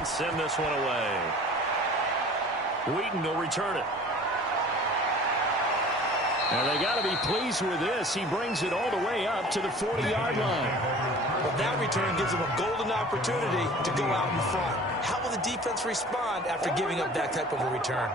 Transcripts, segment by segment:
and send this one away. Wheaton will return it. And they got to be pleased with this. He brings it all the way up to the 40-yard line. Well, that return gives them a golden opportunity to go out in front. How will the defense respond after giving up that type of a return?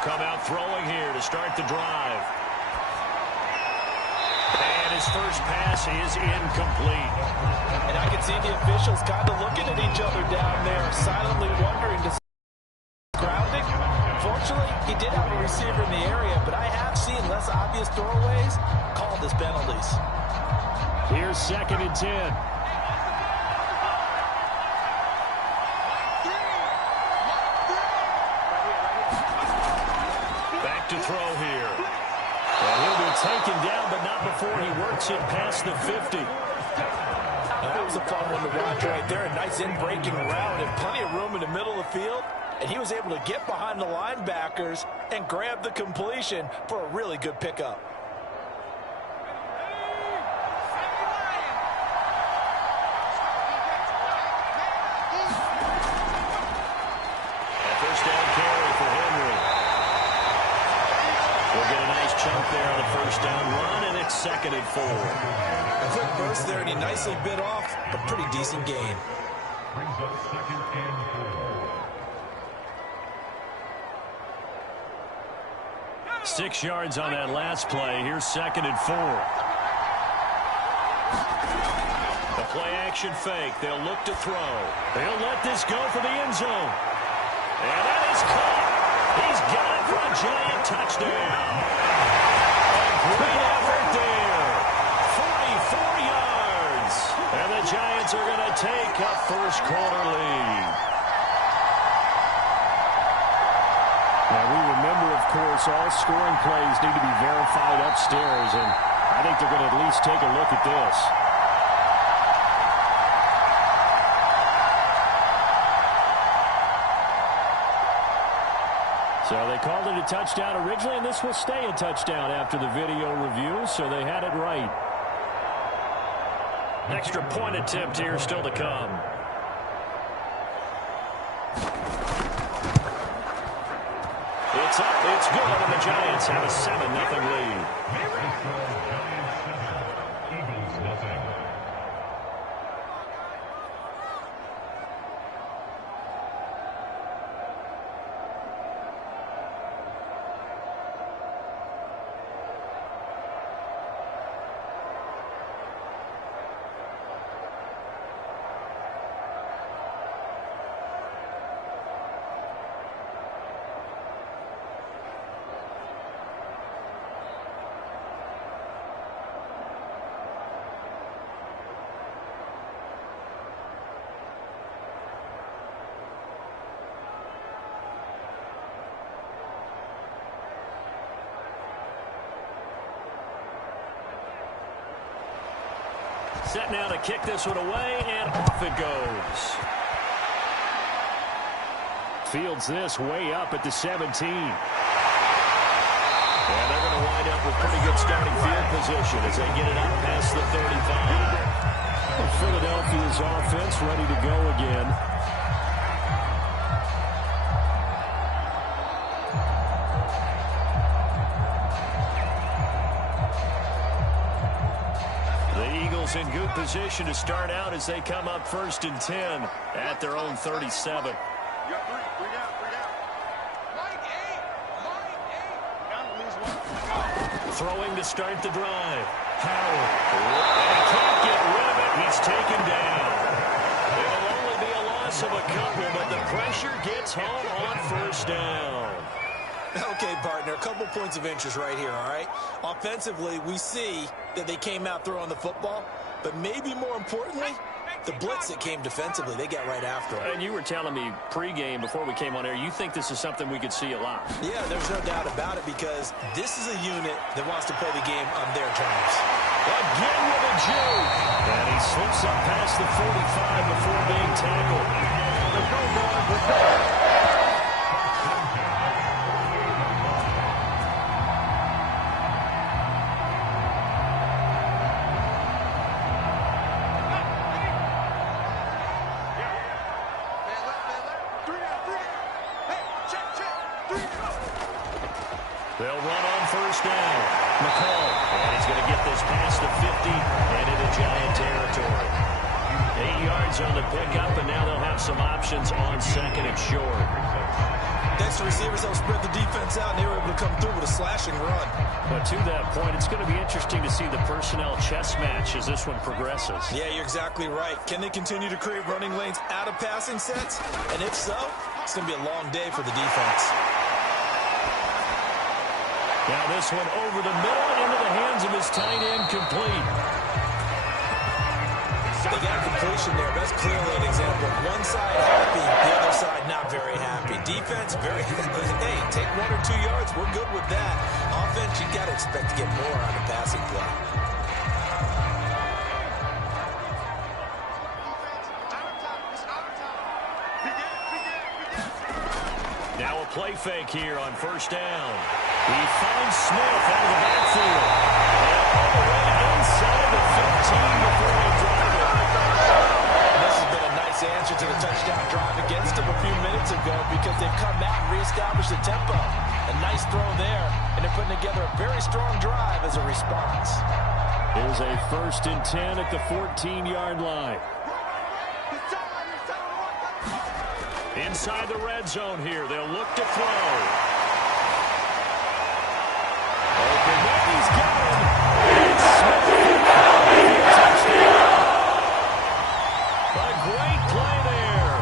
Come out throwing here to start the drive. And his first pass is incomplete. And I can see the officials kind of looking at each other down there, silently wondering, does grounding? Fortunately, he did have a receiver in the area, but I have seen less obvious throwaways called as penalties. Here's 2nd and 10. To throw here. And he'll be taken down, but not before he works it past the 50. That was a fun one to watch right there. A nice in-breaking route and plenty of room in the middle of the field. And he was able to get behind the linebackers and grab the completion for a really good pickup. A first down carry for Henry. We'll get a nice chunk there on the first down run, and it's 2nd and 4. A quick burst there, and he nicely bit off a pretty decent gain. Brings up 2nd and 4. 6 yards on that last play. Here's 2nd and 4. The play action fake. They'll look to throw. They'll let this go for the end zone. And that is caught. He's got it for a giant touchdown. A great effort there. 44 yards. And the Giants are going to take a first quarter lead. Now, we remember, of course, all scoring plays need to be verified upstairs, and I think they're going to at least take a look at this. So they called it a touchdown originally, and this will stay a touchdown after the video review, so they had it right. Extra point attempt here still to come. It's up, it's good, and the Giants have a 7-0 lead. Eagles nothing. Set now to kick this one away, and off it goes. Fields this way up at the 17. And they're going to wind up with pretty good starting field position as they get it up past the 35. And Philadelphia's offense ready to go again. In good position to start out as they come up 1st and 10 at their own 37. Throwing to start the drive. Howard. And can't get rid of it. He's taken down. It'll only be a loss of a couple, but the pressure gets home on 1st down. Okay, partner, a couple points of interest right here, all right? Offensively, we see that they came out throwing the football, but maybe more importantly, the blitz that came defensively, they got right after it. And you were telling me pregame before we came on air, you think this is something we could see a lot. Yeah, there's no doubt about it because this is a unit that wants to play the game on their terms. Again with a juke. And he slips up past the 45 before being tackled. Let's go, boys. Let's go. They'll run on first down. McCall, and he's going to get this past the 50 and into Giant territory. 8 yards on the pickup, and now they'll have some options on second and short. Next, the receivers help spread the defense out, and they were able to come through with a slashing run. But to that point, it's going to be interesting to see the personnel chess match as this one progresses. Yeah, you're exactly right. Can they continue to create running lanes out of passing sets? And if so, it's going to be a long day for the defense. Now this one over the middle into the hands of his tight end, complete. They got completion there. That's clearly an example of one side happy, the other side not very happy. Defense, very hey, take 1 or 2 yards. We're good with that. Offense, you got to expect to get more on a passing play. Now a play fake here on first down. He finds Smith out of the backfield. And all the way inside the 15 before they drive it. This has been a nice answer to the touchdown drive against them a few minutes ago because they've come back and reestablished the tempo. A nice throw there, and they're putting together a very strong drive as a response. Here's a 1st and 10 at the 14-yard line. Inside the red zone here, they'll look to throw. Open up, he's got him. It's Smith. Touchdown. A great play there.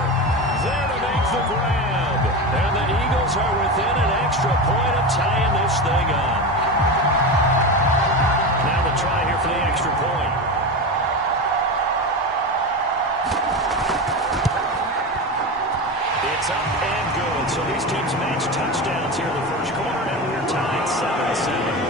There to make the grab. And the Eagles are within an extra point of tying this thing up. Now the try here for the extra point. It's up and good. So these teams match touchdowns here in the first quarter, and we're tied 7-7.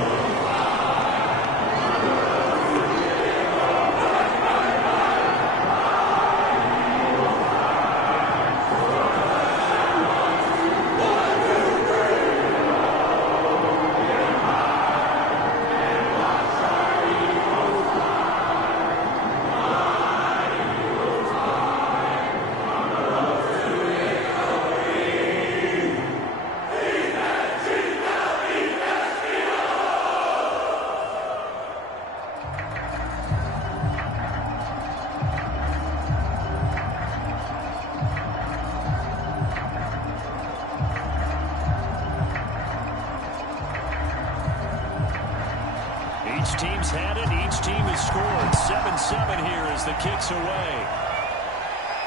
Each team's had it. Each team has scored. 7-7 here as the kick's away.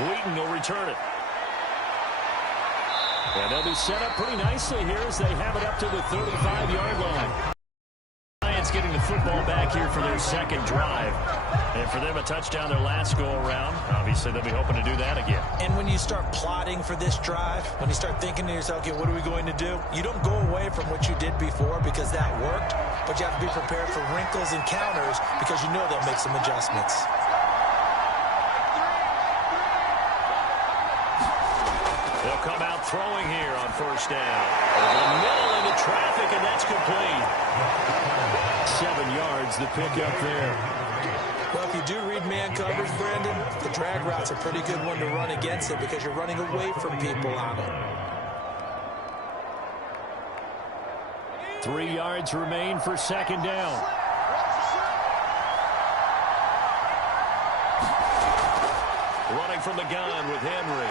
Wheaton will return it. And they'll be set up pretty nicely here as they have it up to the 35-yard line. Giants getting the football back here for their second drive. And for them, a touchdown their last go-around. Obviously, they'll be hoping to do that again. And when you start plotting for this drive, when you start thinking to yourself, okay, what are we going to do? You don't go away from what you did before because that worked, but you have to be prepared for wrinkles and counters because you know they'll make some adjustments. They'll come out throwing here on first down. Over the middle into traffic, and that's complete. 7 yards, the pickup there. Well, if you do read man coverage, Brandon, the drag route's a pretty good one to run against it because you're running away from people on it. 3 yards remain for second down. Running from the gun with Henry.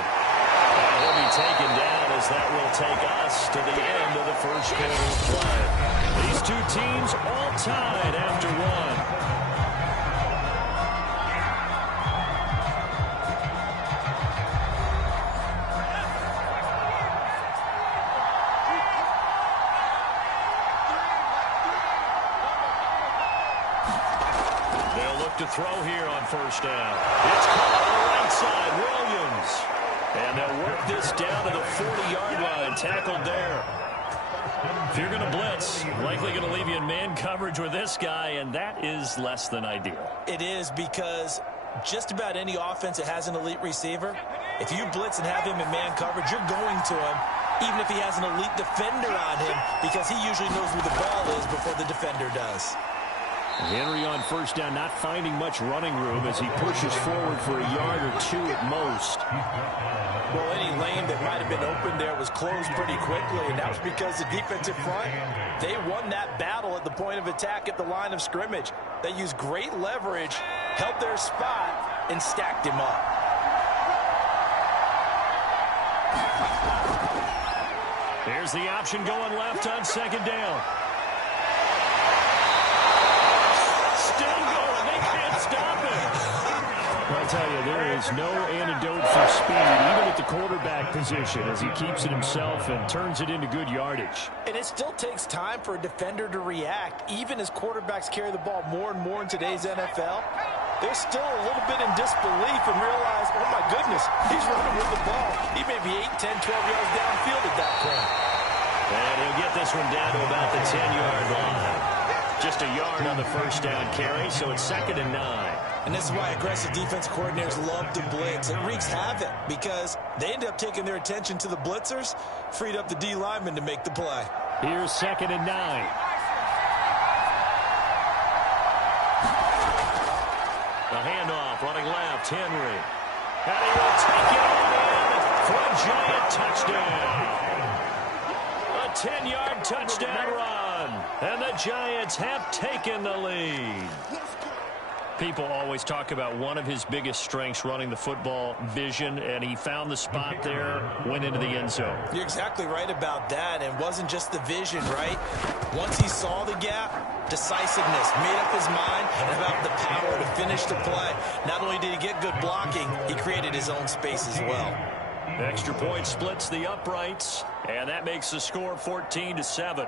And he'll be taken down as that will take us to the end of the first quarter of play. These two teams all tied after one. To throw here on first down. It's caught on the right side. Williams. And they'll work this down to the 40-yard line. Tackled there. If you're going to blitz, likely going to leave you in man coverage with this guy, and that is less than ideal. It is, because just about any offense that has an elite receiver, if you blitz and have him in man coverage, you're going to him, even if he has an elite defender on him, because he usually knows where the ball is before the defender does. Henry on first down, not finding much running room as he pushes forward for a yard or two at most. Well, any lane that might have been open there was closed pretty quickly, and that was because the defensive front, they won that battle at the point of attack at the line of scrimmage. They used great leverage, held their spot, and stacked him up. Here's the option going left on second down. Still going. They can't stop him. I'll tell you, there is no antidote for speed, even at the quarterback position, as he keeps it himself and turns it into good yardage. And it still takes time for a defender to react, even as quarterbacks carry the ball more and more in today's NFL. They're still a little bit in disbelief and realize, oh my goodness, he's running with the ball. He may be 8, 10, 12 yards downfield at that point. And he'll get this one down to about the 10-yard line. Just a yard on the first down carry, so it's 2nd and 9. And this is why aggressive defense coordinators love to blitz. It wreaks havoc because they end up taking their attention to the blitzers, freed up the D lineman to make the play. Here's 2nd and 9. The handoff, running left, Henry. And he will take it on in for a giant touchdown. A 10-yard touchdown run. And the Giants have taken the lead. People always talk about one of his biggest strengths running the football, vision, and he found the spot there, went into the end zone. You're exactly right about that, and it wasn't just the vision, right? Once he saw the gap, decisiveness, made up his mind, and about the power to finish the play. Not only did he get good blocking, he created his own space as well. Extra point splits the uprights, and that makes the score 14-7.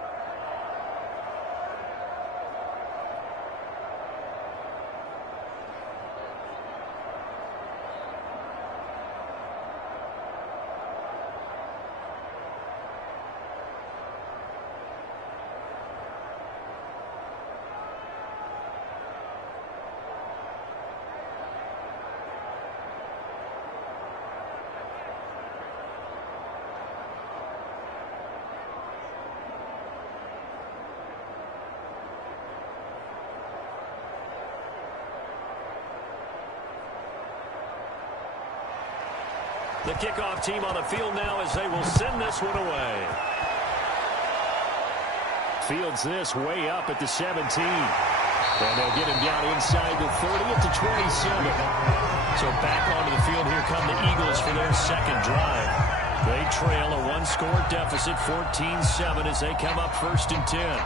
The kickoff team on the field now as they will send this one away. Fields this way up at the 17. And they'll get him down inside the 30 at the 27. So back onto the field, here come the Eagles for their second drive. They trail a one-score deficit, 14-7, as they come up 1st and 10.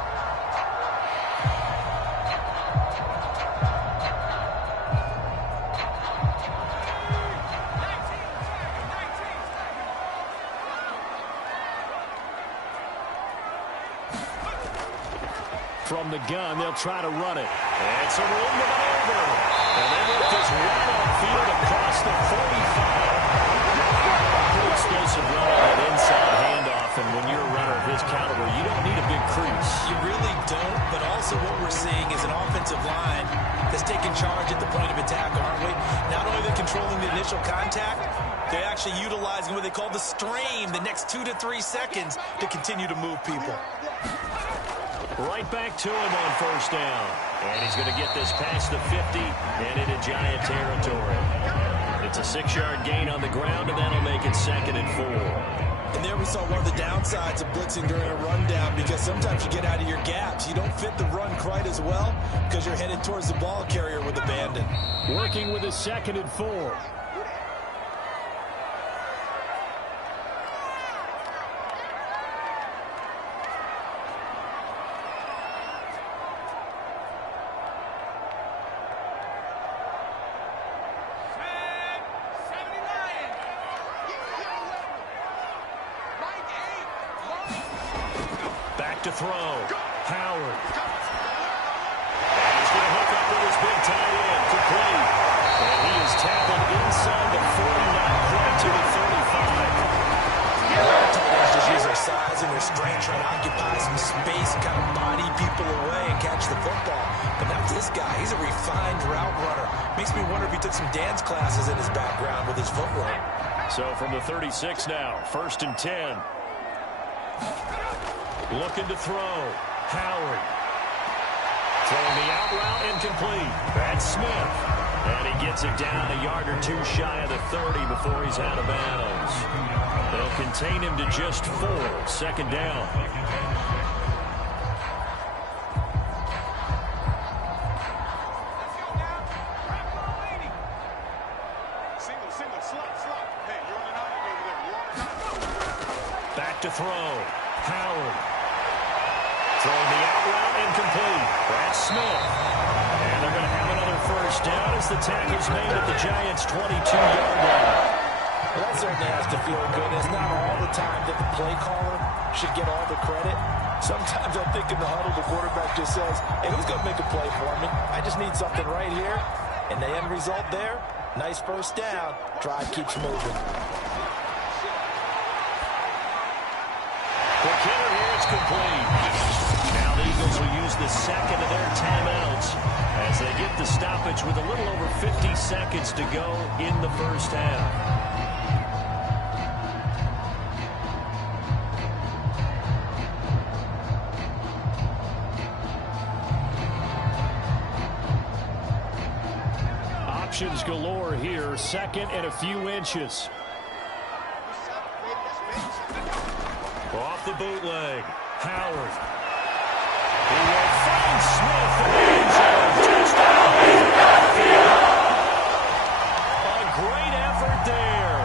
From the gun, they'll try to run it. And some room to maneuver. And they work this right on field across the 45. Pretty explosive run on that inside handoff. And when you're a runner of his caliber, you don't need a big crease. You really don't, but also what we're seeing is an offensive line that's taking charge at the point of attack, aren't we? Not only are they controlling the initial contact, they're actually utilizing what they call the strain the next 2 to 3 seconds to continue to move people. Right back to him on first down. And he's going to get this past the 50 and into Giant territory. It's a 6-yard gain on the ground, and that'll make it 2nd and 4. And there we saw one of the downsides of blitzing during a rundown, because sometimes you get out of your gaps. You don't fit the run quite as well because you're headed towards the ball carrier with abandon. Working with a 2nd and 4. To throw. Howard. And he's going to hook up with his big tight end. Complete. And he is tackled inside the 40, not quite to the 35. Tight ends just use their size and their strength, trying to occupy some space and kind of body people away and catch the football. But not this guy. He's a refined route runner. Makes me wonder if he took some dance classes in his background with his footwork. So from the 36 now, 1st and 10. Looking to throw. Howard. Throwing the out route incomplete. That's Smith. And he gets it down a yard or two shy of the 30 before he's out of bounds. They'll contain him to just 4. 2nd down. Back to throw. Howard. Throwing the out route incomplete. That's Smith. And they're going to have another 1st down as the tackle's made at the Giants' 22-yard line. Well, that certainly has to feel good. It's not all the time that the play caller should get all the credit. Sometimes I think in the huddle the quarterback just says, hey, who's going to make a play for me? I just need something right here. And the end result there, nice 1st down. Drive keeps moving. Quick hitter here, it's complete. Now the Eagles will use the 2nd of their timeouts as they get the stoppage with a little over 50 seconds to go in the 1st half. Options galore here, 2nd and a few inches. Off the bootleg, Howard. He will find Smith in the end zone. Touchdown. A great effort there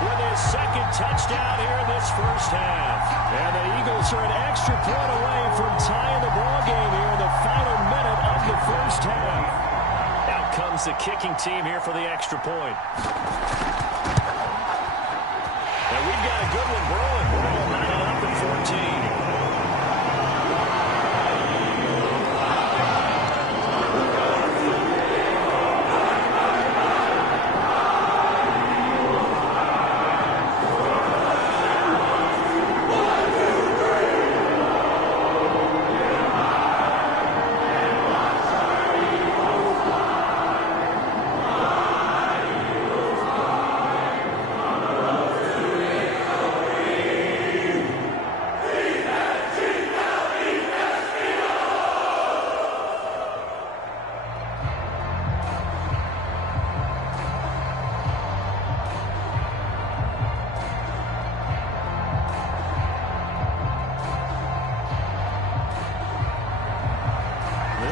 with his 2nd touchdown here in this 1st half. And the Eagles are an extra point away from tying the ball game here in the final minute of the 1st half. Out comes the kicking team here for the extra point. And we've got a good one brewing. We're all 9 up at 14.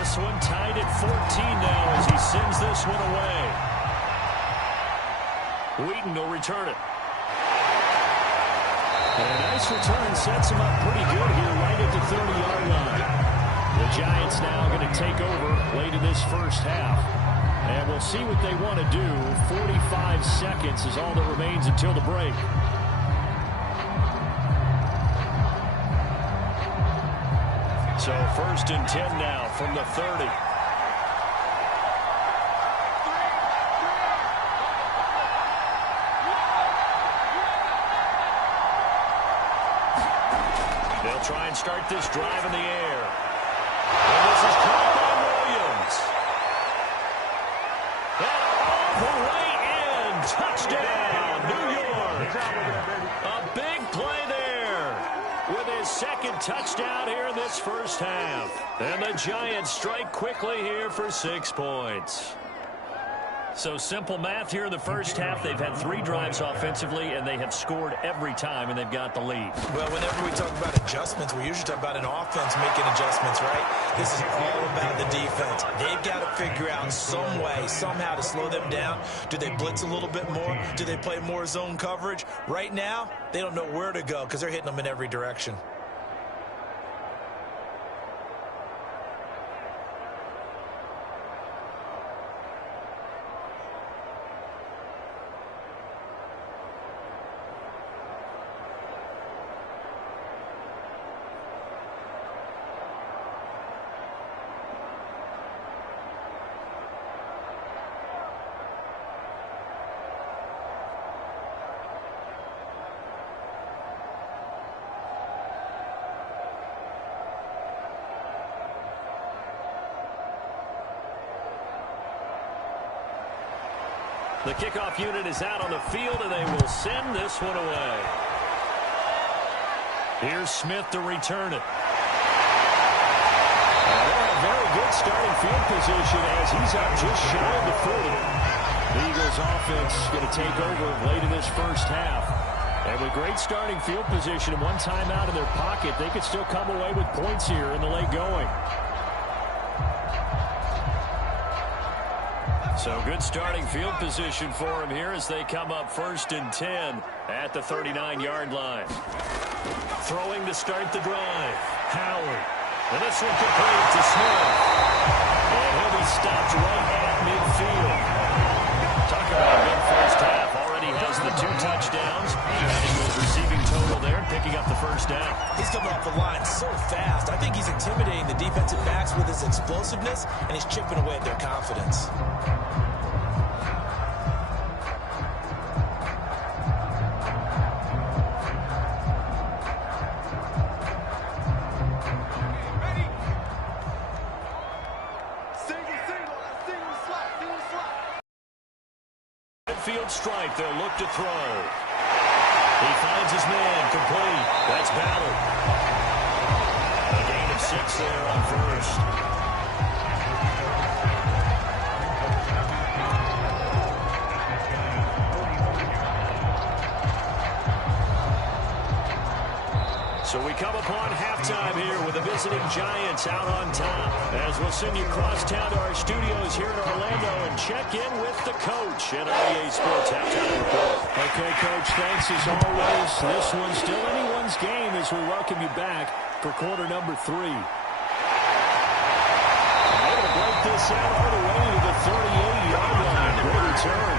This one tied at 14 now as he sends this one away. Wheaton will return it. And a nice return sets him up pretty good here right at the 30-yard line. The Giants now going to take over late in this 1st half. And we'll see what they want to do. 45 seconds is all that remains until the break. So 1st and 10 now from the 30. They'll try and start this drive in the air. And this is caught by Williams. And all the way in. Touchdown, New York. A big play there with his 2nd touchdown here in this 1st half. And the Giants strike quickly here for 6 points. So simple math here in the 1st half. They've had 3 drives offensively, and they have scored every time, and they've got the lead. Well, whenever we talk about adjustments, we usually talk about an offense making adjustments, right? This is all about the defense. They've got to figure out some way, somehow to slow them down. Do they blitz a little bit more? Do they play more zone coverage? Right now, they don't know where to go because they're hitting them in every direction. The kickoff unit is out on the field, and they will send this one away. Here's Smith to return it. Very good starting field position as he's out just shy of the 40. The Eagles offense going to take over late in this first half. And with great starting field position and one timeout in their pocket, they could still come away with points here in the late going. So good starting field position for him here as they come up 1st and 10 at the 39-yard line. Throwing to start the drive. Howard. And this one complete to Smith. And he'll be stopped right at midfield. Talk about a good first half. Already has the 2 touchdowns. Adding his receiving total there and picking up the first down. He's coming off the line so fast. I think he's intimidating the defensive backs with his explosiveness, and he's chipping away at their confidence. Field stripe, they'll look to throw. He finds his man, complete. That's Ballard. A gain of 6 there on first. So we come upon halftime here with the visiting Giants out on top. As we'll send you crosstown to our studios here in Orlando and check in with the coach at our EA Sports halftime report. Okay, Coach, thanks as always. This one's still anyone's game as we welcome you back for quarter number 3. Able to break this out all the way to the 38-yard line. Great return.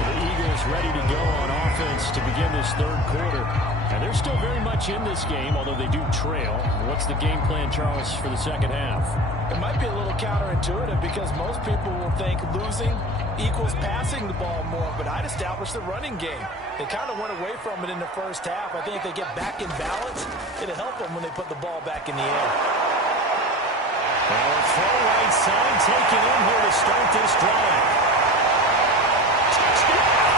The Eagles ready to go on offense to begin this third quarter. And they're still very much in this game, although they do trail. What's the game plan, Charles, for the second half? It might be a little counterintuitive because most people will think losing equals passing the ball more, but I'd establish the running game. They kind of went away from it in the first half. I think if they get back in balance, it'll help them when they put the ball back in the air. Well, a throw right side taken in here to start this drive. Touchdown!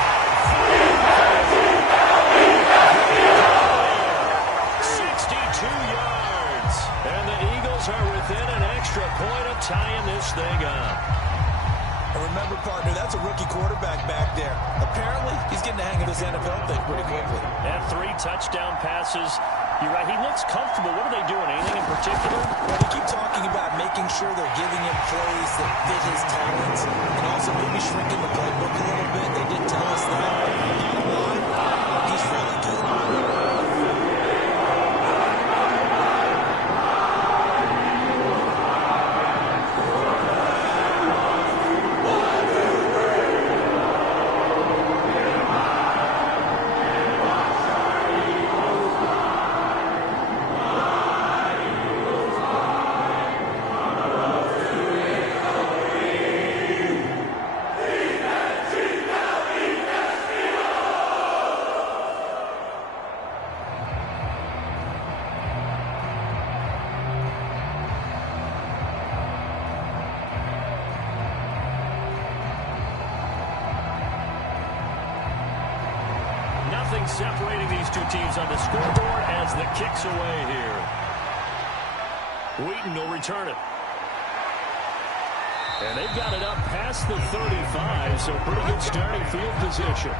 62 yards. And the Eagles are within an extra point of tying this thing up. And remember, partner, that's a rookie quarterback back there. Apparently, he's getting the hang of this NFL thing pretty quickly. And 3 touchdown passes. You're right, he looks comfortable. What are they doing? Anything in particular? Well, they keep talking about making sure they're giving him plays that fit his talents and also maybe shrinking the playbook a little bit. They did tell us that. Bottom line, he's really good. Separating these two teams on the scoreboard as the kick's away here. Wheaton will return it. And they've got it up past the 35, so pretty good starting field position.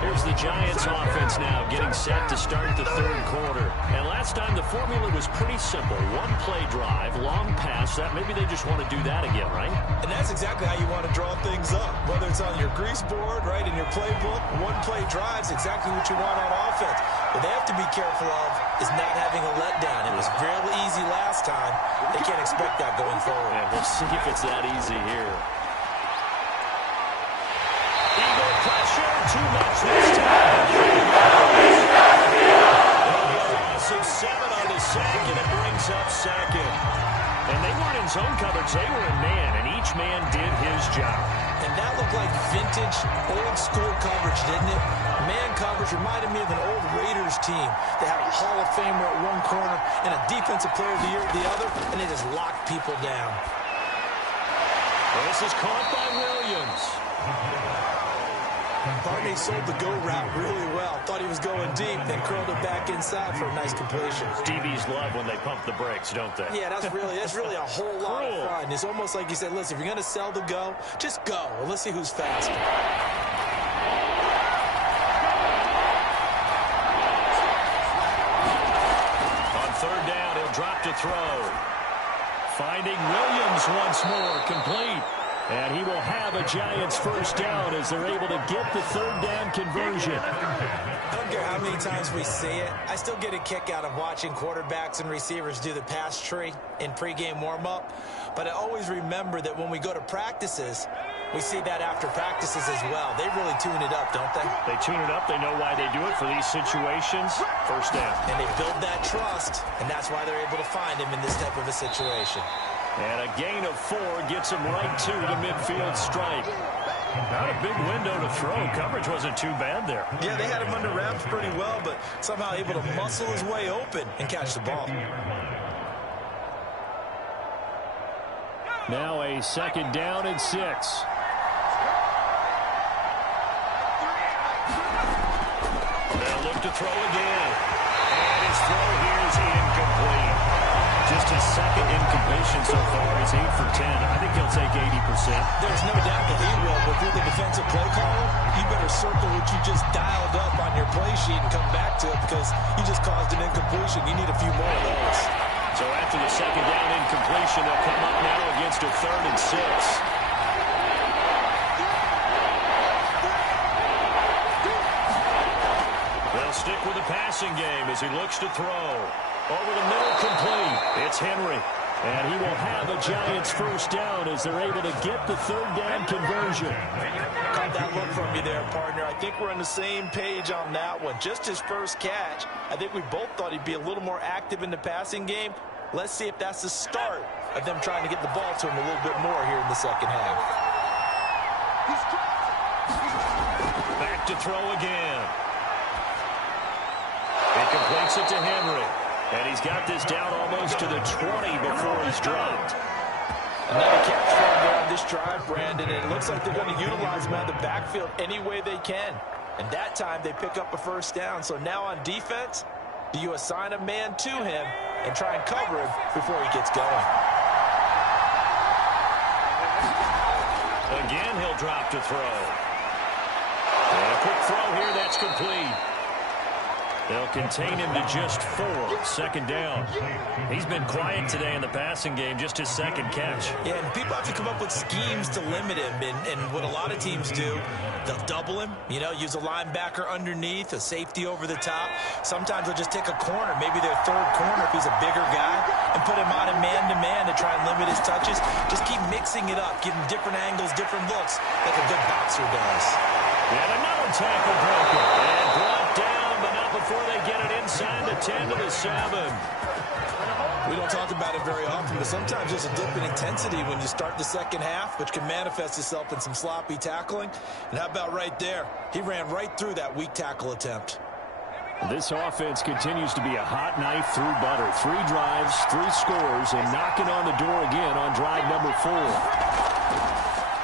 Here's the Giants offense now getting set to start the third quarter. And last time the formula was pretty simple. One play drive, long pass. That maybe they just want to do that again, right? And that's exactly how you want to draw things up. Whether it's on your grease board, right, in your playbook, one play drive's exactly what you want on offense. What they have to be careful of is not having a letdown. It was fairly easy last time. They can't expect that going forward. And we'll see if it's that easy here. Eagle pressure, too much this time. So 7 on the sack, and it brings up second. And they weren't in zone coverage. They were in man, and each man did his job. And that looked like vintage, old-school coverage, didn't it? Man coverage reminded me of an old Raiders team. They had a Hall of Famer at one corner and a Defensive Player of the Year at the other, and they just locked people down. This is caught by Williams. Part of me sold the go route really well. Thought he was going deep, then curled it back inside for a nice completion. DBs love when they pump the brakes, don't they? Yeah, that's really a whole lot of fun. It's almost like you said, listen, if you're going to sell the go, just go. And let's see who's faster. On third down, he'll drop to throw. Finding Williams once more, complete. And he will have a Giants first down as they're able to get the third down conversion. I don't care how many times we see it. I still get a kick out of watching quarterbacks and receivers do the pass tree in pregame warm-up. But I always remember that when we go to practices, we see that after practices as well. They really tune it up, don't they? They tune it up. They know why they do it for these situations. First down. And they build that trust, and that's why they're able to find him in this type of a situation. And a gain of 4 gets him right to the midfield stripe. Not a big window to throw. Coverage wasn't too bad there. Yeah, they had him under wraps pretty well, but somehow able to muscle his way open and catch the ball. Now a second down and 6. They'll look to throw again. And his throw here is incomplete. Just his second incompletion so far. He's 8 for 10. I think he'll take 80%. There's no doubt that he will, but if you're the defensive play caller, you better circle what you just dialed up on your play sheet and come back to it because you just caused an incompletion. You need a few more of those. So after the second down incompletion, they'll come up now against a 3rd and 6. They'll stick with the passing game as he looks to throw. Over the middle, complete. It's Henry. And he will have a Giants first down as they're able to get the third down conversion. Caught that look from you there, partner. I think we're on the same page on that one. Just his first catch. I think we both thought he'd be a little more active in the passing game. Let's see if that's the start of them trying to get the ball to him a little bit more here in the second half. Back to throw again. He completes it to Henry. And he's got this down almost to the 20 before he's dropped. Another catch for him there on this drive, Brandon. And it looks like they're going to utilize him out of the backfield any way they can. And that time they pick up a first down. So now on defense, do you assign a man to him and try and cover him before he gets going? Again, he'll drop to throw. And a quick throw here, that's complete. They'll contain him to just 4. Second down. He's been quiet today in the passing game, just his second catch. Yeah, and people have to come up with schemes to limit him. And what a lot of teams do, they'll double him, use a linebacker underneath, a safety over the top. Sometimes they'll just take a corner, maybe their third corner if he's a bigger guy, and put him out in man-to-man to try and limit his touches. Just keep mixing it up, give him different angles, different looks, like a good boxer does. And another tackle broken. And brought down, but not before they get it inside the 10 to the 7. We don't talk about it very often, but sometimes there's a dip in intensity when you start the second half, which can manifest itself in some sloppy tackling. And how about right there? He ran right through that weak tackle attempt. This offense continues to be a hot knife through butter. 3 drives, 3 scores, and knocking on the door again on drive number 4.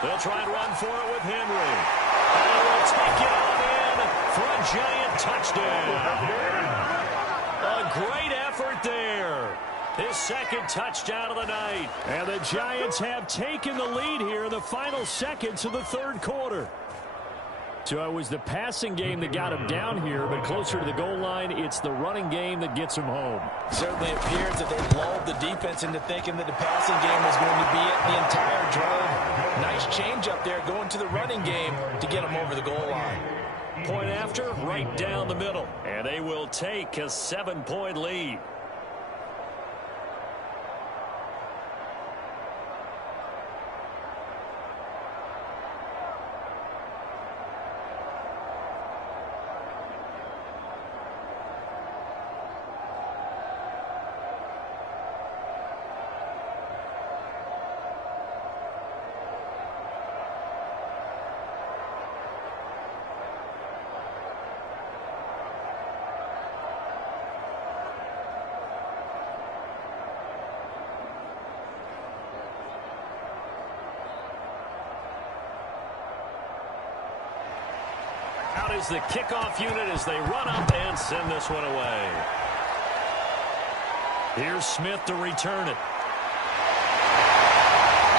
They'll try and run for it with Henry. And he will take it on in for a Giant touchdown. A great effort there. His second touchdown of the night. And the Giants have taken the lead here in the final seconds of the third quarter. So it was the passing game that got him down here, but closer to the goal line, it's the running game that gets him home. Certainly appears that they lulled the defense into thinking that the passing game was going to be it the entire drive. Nice change up there going to the running game to get him over the goal line. Point after, right down the middle. And they will take a 7-point lead. Out is the kickoff unit as they run up and send this one away. Here's Smith to return it.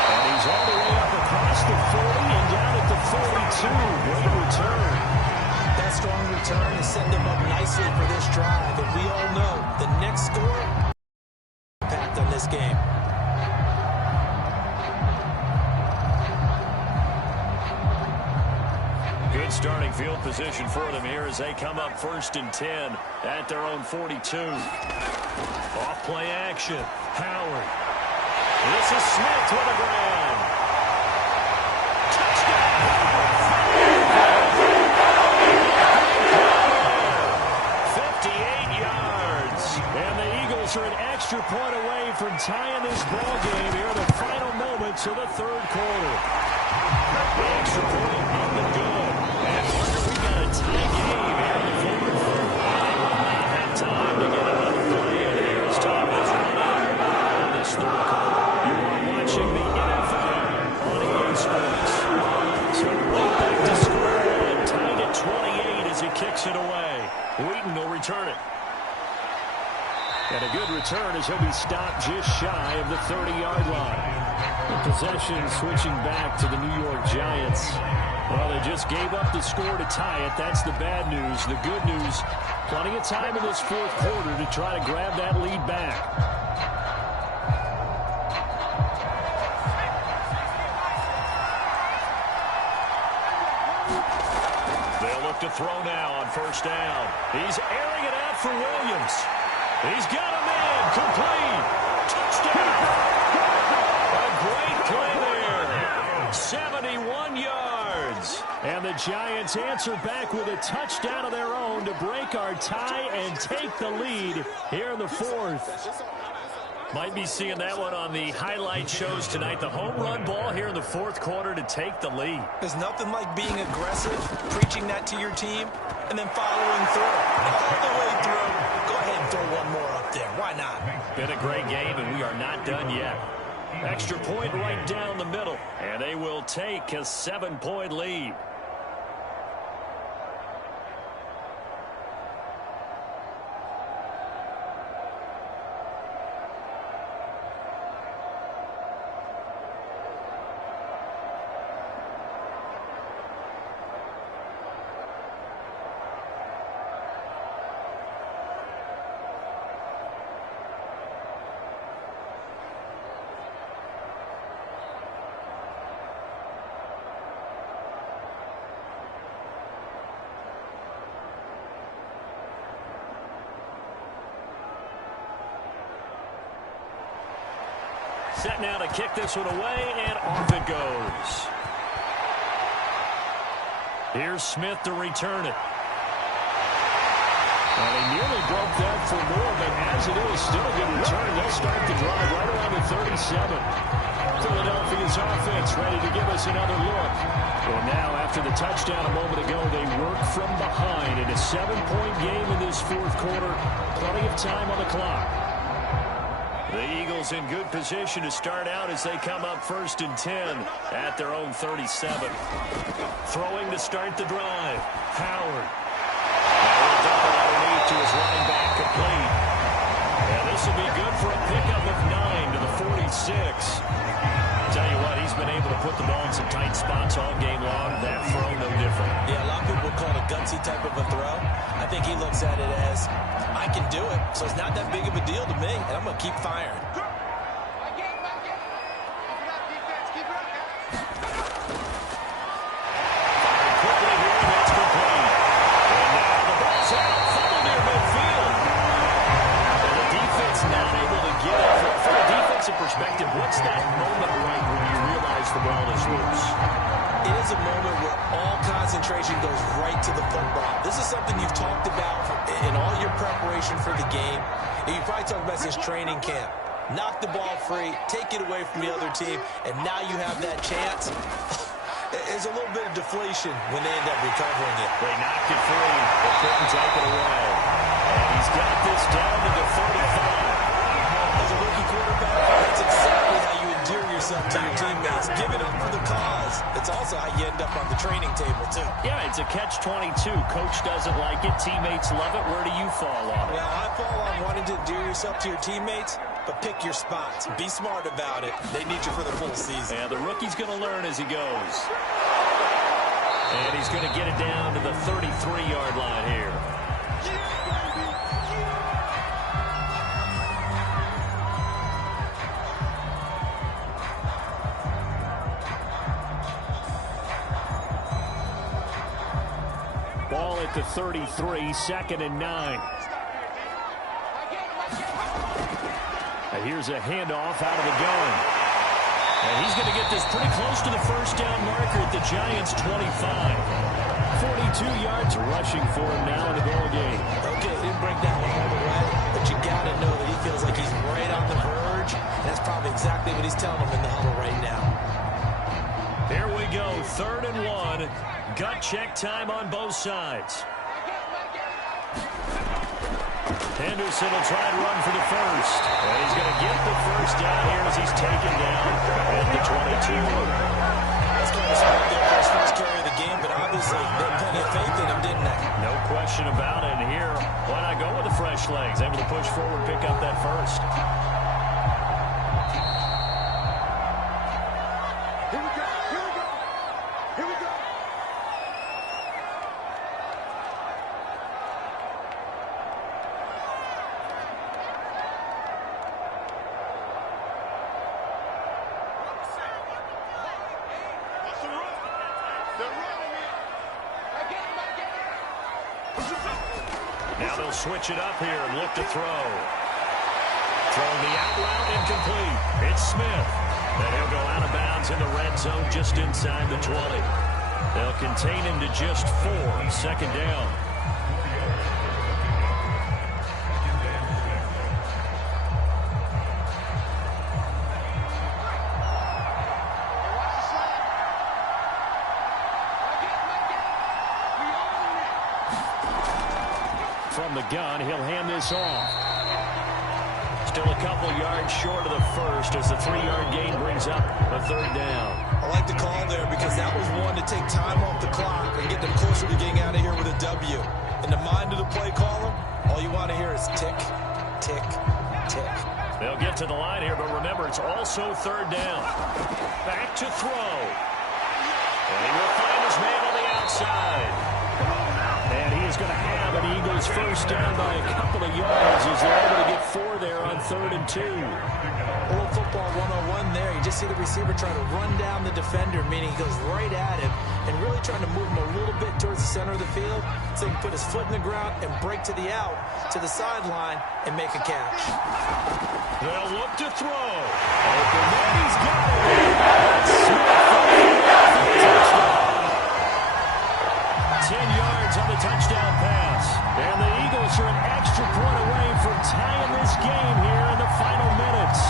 And he's all the way up across the 40 and down at the 42. Great return. That strong return is setting them up nicely for this drive. And we all know the next score impact on this game. Good starting field position for them here as they come up 1st and 10 at their own 42. Off play action. Howard. This is Smith with a grab. Touchdown! 58 yards. And the Eagles are an extra point away from tying this ball game here in the final moments of the 3rd quarter. The extra point up and good. And Parker, we've got a tie game here in the 4th. They will not have time to get another play in here as time is running in this 3rd quarter. You are watching the NFL on EA Sports. So right back to square one, tied at 28 as he kicks it away. Wheaton will return it. And a good return as he'll be stopped just shy of the 30-yard line. The possession switching back to the New York Giants. Well, they just gave up the score to tie it. That's the bad news. The good news, plenty of time in this 4th quarter to try to grab that lead back. They'll look to throw now on 1st down. He's airing it out for Williams. He's got him in. Complete. Touchdown. A great play there. 71 yards. And the Giants answer back with a touchdown of their own to break our tie and take the lead here in the 4th. Might be seeing that one on the highlight shows tonight. The home run ball here in the 4th quarter to take the lead. There's nothing like being aggressive, preaching that to your team, and then following through. And all the way through, go ahead and throw one more up there. Why not? Been a great game, and we are not done yet. Extra point right down the middle, and they will take a 7-point lead. Set now to kick this one away, and off it goes. Here's Smith to return it. Well, they nearly broke that for more, but as it is, still a good return. They'll start the drive right around the 37. Philadelphia's offense ready to give us another look. Well, now, after the touchdown a moment ago, they work from behind in a 7-point game in this 4th quarter. Plenty of time on the clock. The Eagles in good position to start out as they come up 1st and 10 at their own 37. Throwing to start the drive. Howard. Now he'll dump it underneath to his running back, complete. And this will be good for a pickup of 9 to the 46. Tell you what, he's been able to put the ball in some tight spots all game long. That throw, no different. Yeah, a lot of people call it a gutsy type of a throw. I think he looks at it as, I can do it, so it's not that big of a deal to me, and I'm going to keep firing. Quickly here, and that's complete. And now the ball's out, fumble near midfield. And the defense not able to get it. From a defensive perspective, what's that moment like when you realize the ball is loose? It is a moment where all concentration goes right to the football. This is something you've talked about in all your preparation for the game. And you probably talked about since training camp. Knock the ball free, take it away from the other team, and now you have that chance. There's a little bit of deflation when they end up recovering it. They knocked it free, but couldn't take it away. And he's got this down to the 35. As a rookie quarterback, that's exactly how you endear yourself yourself to your teammates. Give it up for the cause. It's also how you end up on the training table, too. Yeah, it's a catch-22. Coach doesn't like it. Teammates love it. Where do you fall on it? Well, I fall on wanting to endear yourself to your teammates, but pick your spots. Be smart about it. They need you for the full season. Yeah, the rookie's going to learn as he goes. And he's going to get it down to the 33-yard line here. Ball at the 33, 2nd and 9. And here's a handoff out of the gun. And he's going to get this pretty close to the first down marker at the Giants' 25. 42 yards rushing for him now in the ball game. Okay, he didn't break down all the way, but you got to know that he feels like he's right on the verge. And that's probably exactly what he's telling him in the huddle right now. Here we go, 3rd and 1. Gut check time on both sides. Henderson will try to run for the first. And he's going to get the first down here as he's taken down at the 22. That's kind of smart there for his first carry of the game, but obviously they had plenty of faith in him, didn't they? No question about it. And here, why not go with the fresh legs? Able to push forward, pick up that first. Now they'll switch it up here and look to throw. Throwing the out route incomplete. It's Smith. And he'll go out of bounds in the red zone just inside the 20. They'll contain him to just 4. 2nd down. From the gun, he'll hand this off. Still a couple yards short of the first as the 3-yard gain brings up a 3rd down. I like the call there because that was one to take time off the clock and get them closer to getting out of here with a W. In the mind of the play caller, all you want to hear is tick, tick, tick. They'll get to the line here, but remember, it's also 3rd down. Back to throw. And he will find his man on the outside. And he is going to have an Eagles first down by a couple of yards as they're able to get 4 there on 3rd and 2. Old football 101 there. You just see the receiver trying to run down the defender, meaning he goes right at him and really trying to move him a little bit towards the center of the field so he can put his foot in the ground and break to the out, to the sideline, and make a catch. They'll look to throw. Open man, he's got it. That's Smith. 10 yards on the touchdown pass. And the Eagles are an extra point away from tying this game here in the final minutes.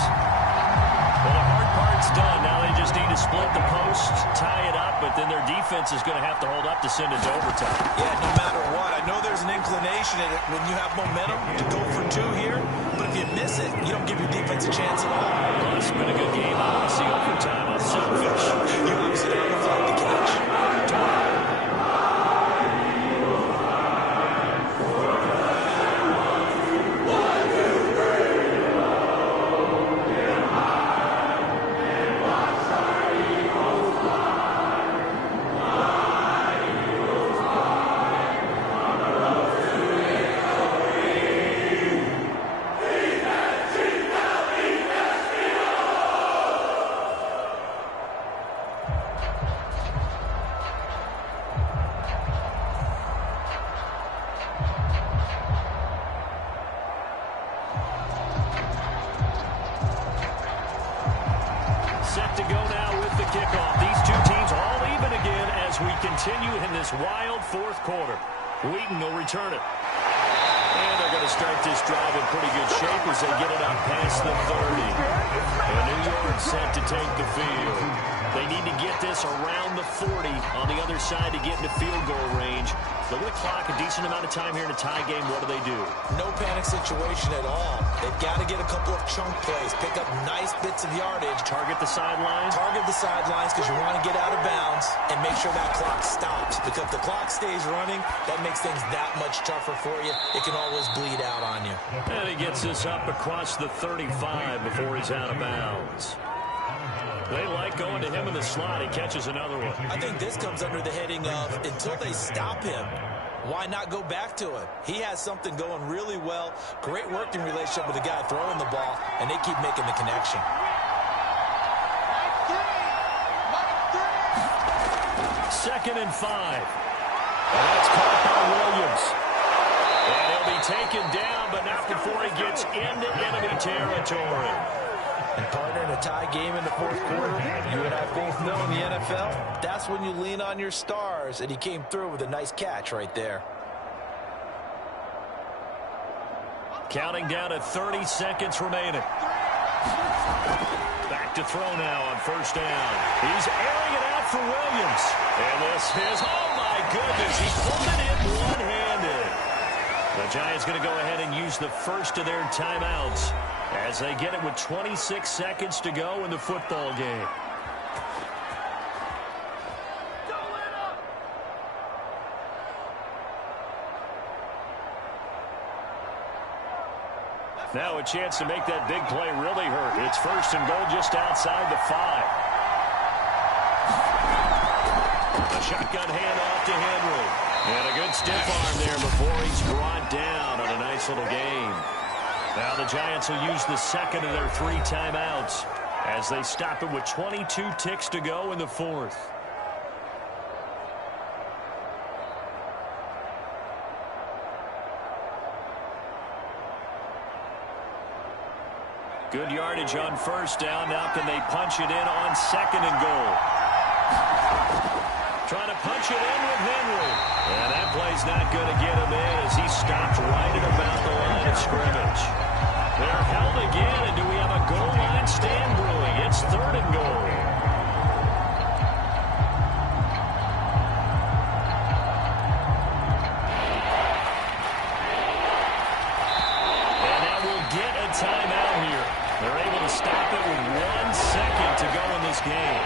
Well, the hard part's done. Now they just need to split the post, tie it up, but then their defense is going to have to hold up to send it to overtime. Yeah, no matter what. I know there's an inclination in it when you have momentum to go for 2 here, but if you miss it, you don't give your defense a chance at all. Well, it's been a good game. I want to see overtime. I'm selfish. You obviously don't reflect the catch. To go now with the kickoff. These two teams all even again as we continue in this wild 4th quarter. Wheaton will return it. And they're going to start this drive in pretty good shape as they get it up past the 30. And New York set to take the field. They need to get this around the 40 on the other side to get into field goal range. Look at the clock, a decent amount of time here in a tie game. What do? No panic situation at all. They've got to get a couple of chunk plays, pick up nice bits of yardage. Target the sidelines? Target the sidelines because you want to get out of bounds and make sure that clock stops. Because if the clock stays running, that makes things that much tougher for you. It can always bleed out on you. And he gets this up across the 35 before he's out of bounds. They like going to him in the slot. He catches another one. I think this comes under the heading of until they stop him, why not go back to it? He has something going really well. Great working relationship with the guy throwing the ball, and they keep making the connection. Second and 5. And that's caught by Williams. And he'll be taken down, but not before he gets into enemy territory. And partner, in a tie game in the fourth quarter, you and I both know in the NFL, that's when you lean on your stars, and he came through with a nice catch right there. Counting down to 30 seconds remaining. Back to throw now on first down. He's airing it out for Williams. And this is, oh my goodness, he pulled it in one-handed. The Giants going to go ahead and use the first of their timeouts as they get it with 26 seconds to go in the football game. Now a chance to make that big play really hurt. It's first and goal just outside the 5. A shotgun handoff to Henry. And a good stiff arm there before he's brought down on a nice little gain. Now the Giants will use the second of their 3 timeouts as they stop it with 22 ticks to go in the fourth. Good yardage on first down. Now can they punch it in on second and goal? Trying to punch it in with Henry. And that play's not going to get him in as he stopped right at about the line of scrimmage. They're held again, and do we have a goal line stand brewing? It's third and goal. And that will get a timeout here. They're able to stop it with 1 second to go in this game.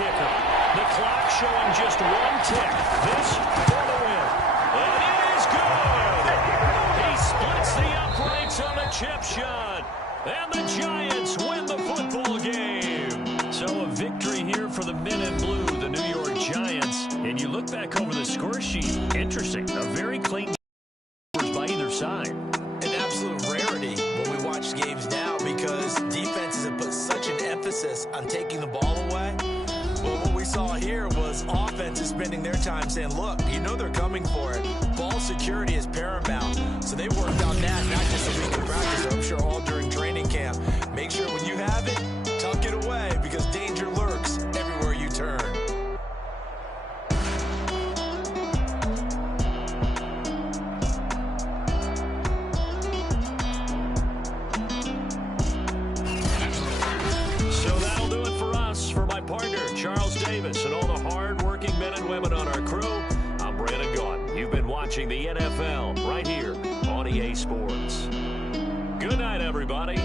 The clock showing just 1 tick. This for the win. And it is good. He splits the uprights on a chip shot. And the Giants win the football game. So a victory here for the men in blue, the New York Giants. And you look back over the score sheet. Interesting. A very clean game by either side. An absolute rarity when we watch games now because defenses have put such an emphasis on taking the ball away. Well, what we saw here was offenses spending their time saying, look, you know they're coming for it. Ball security is paramount. So they worked on that not just a week of practice, but I'm sure all during training camp. Make sure when you have it, tuck it away because danger lurks everywhere you turn. And all the hard-working men and women on our crew, I'm Brandon Gaudin. You've been watching the NFL right here on EA Sports. Good night, everybody.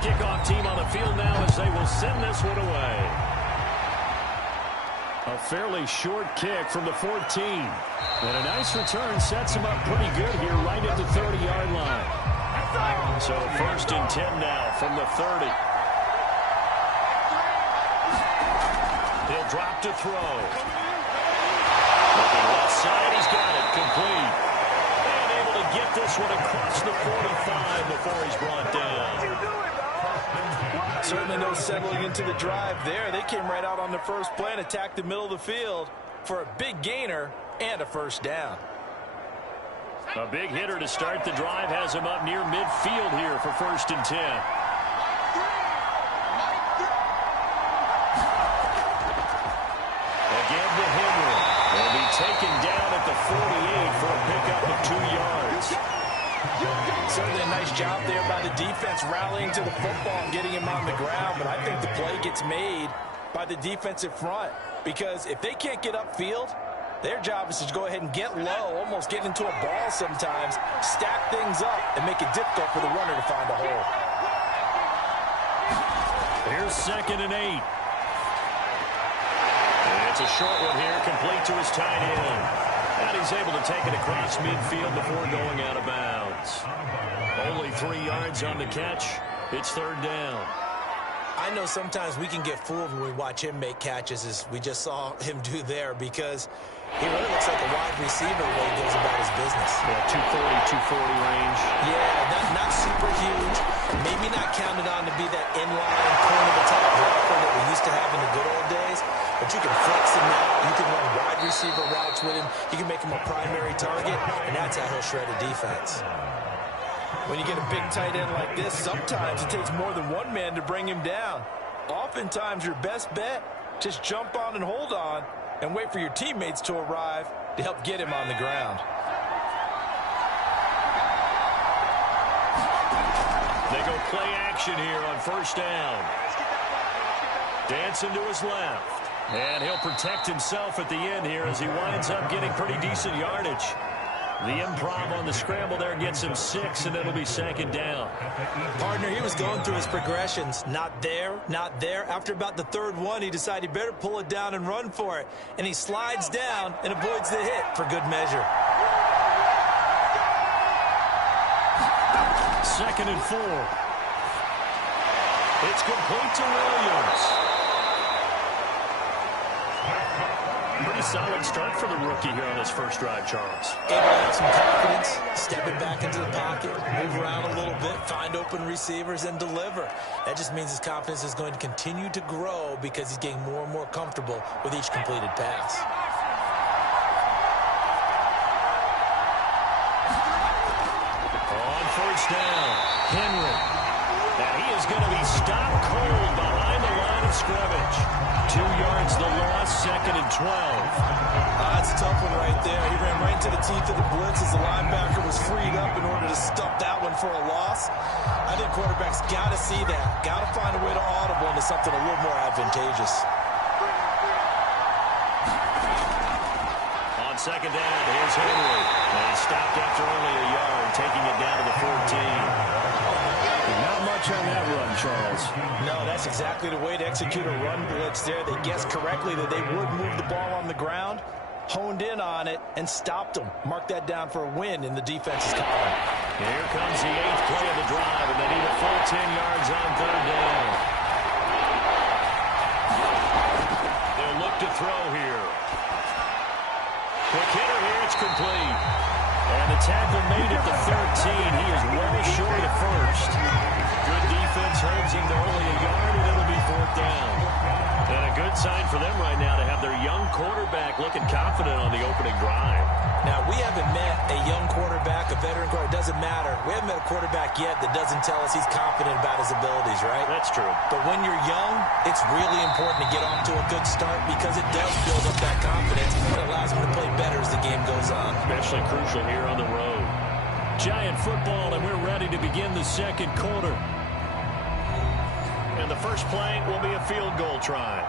kickoff team on the field now as they will send this one away. A fairly short kick from the 14. And a nice return sets him up pretty good here right at the 30-yard line. So 1st and 10 now from the 30. He'll drop to throw. Looking left side, he's got it complete. And able to get this one across the 45 before he's brought down. Certainly no settling into the drive there. They came right out on the first play and attacked the middle of the field for a big gainer and a first down. A big hitter to start the drive has him up near midfield here for 1st and 10. Again to Henry. Will be taken down at the 48 for a pickup of 2 yards. Certainly a nice job there by the defense rallying to the football and getting him on the ground, but I think the play gets made by the defensive front because if they can't get upfield, their job is to go ahead and get low, almost get into a ball sometimes, stack things up, and make it difficult for the runner to find a hole. Here's 2nd and 8. And it's a short one here, complete to his tight end. And he's able to take it across midfield before going out of bounds. Only 3 yards on the catch. It's 3rd down. I know sometimes we can get fooled when we watch him make catches, as we just saw him do there, because he really looks like a wide receiver the way he goes about his business. Yeah, 240 range. Yeah, not super huge. Maybe not counted on to be that inline corner-of-the-top blocker that we used to have in the good old days. But you can flex him out. You can run wide receiver routes with him. You can make him a primary target, and that's how he'll shred a defense. When you get a big tight end like this, sometimes it takes more than one man to bring him down. Oftentimes, your best bet, just jump on and hold on and wait for your teammates to arrive to help get him on the ground. They go play action here on 1st down. Dancing to his left. And he'll protect himself at the end here as he winds up getting pretty decent yardage. The improv on the scramble there gets him 6, and it'll be 2nd down. Partner, he was going through his progressions. Not there, not there. After about the 3rd one, he decided he better pull it down and run for it. And he slides down and avoids the hit for good measure. 2nd and 4. It's complete to Williams. Pretty solid start for the rookie here on his first drive, Charles. Able to have some confidence, stepping back into the pocket, move around a little bit, find open receivers, and deliver. That just means his confidence is going to continue to grow because he's getting more and more comfortable with each completed pass. On 1st down, Henry. Now he is going to be stopped cold behind the line of scrimmage. 2 yards the loss, 2nd and 12. That's a tough one right there. He ran right into the teeth of the blitz as the linebacker was freed up in order to stuff that one for a loss. I think quarterbacks got to see that. Got to find a way to audible into something a little more advantageous. On 2nd down, here's Henry. And he stopped after only a yard, taking it down to the 14. Not much on that run, Charles. No, that's exactly the way to execute a run blitz there. They guessed correctly that they would move the ball on the ground, honed in on it, and stopped them. Mark that down for a win in the defense's column. Here comes the 8th play of the drive, and they need a full 10 yards on 3rd down. They'll look to throw here. Quick hitter here, it's complete. And the tackle made at the 13. He is well short of 1st. Good defense holds him to only a yard, and it'll be 4th down. And a good sign for them right now to have their young quarterback looking confident on the opening drive. Now, we haven't met a young quarterback, a veteran quarterback. It doesn't matter. We haven't met a quarterback yet that doesn't tell us he's confident about his abilities, right? That's true. But when you're young, it's really important to get off to a good start because it does build up that confidence and allows him to play better as the game goes on. Especially crucial here on the road. Giant football, and we're ready to begin the 2nd quarter. And the first play will be a field goal try.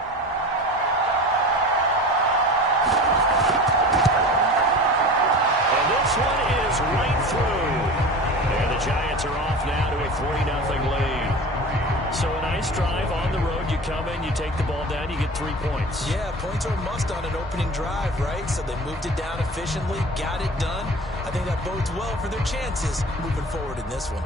And this one is right through. And the Giants are off now to a 3-0 lead. So a nice drive on the road. You come in, you take the ball down, you get 3 points. Yeah, points are a must on an opening drive, right? So they moved it down efficiently, got it done. I think that bodes well for their chances moving forward in this one.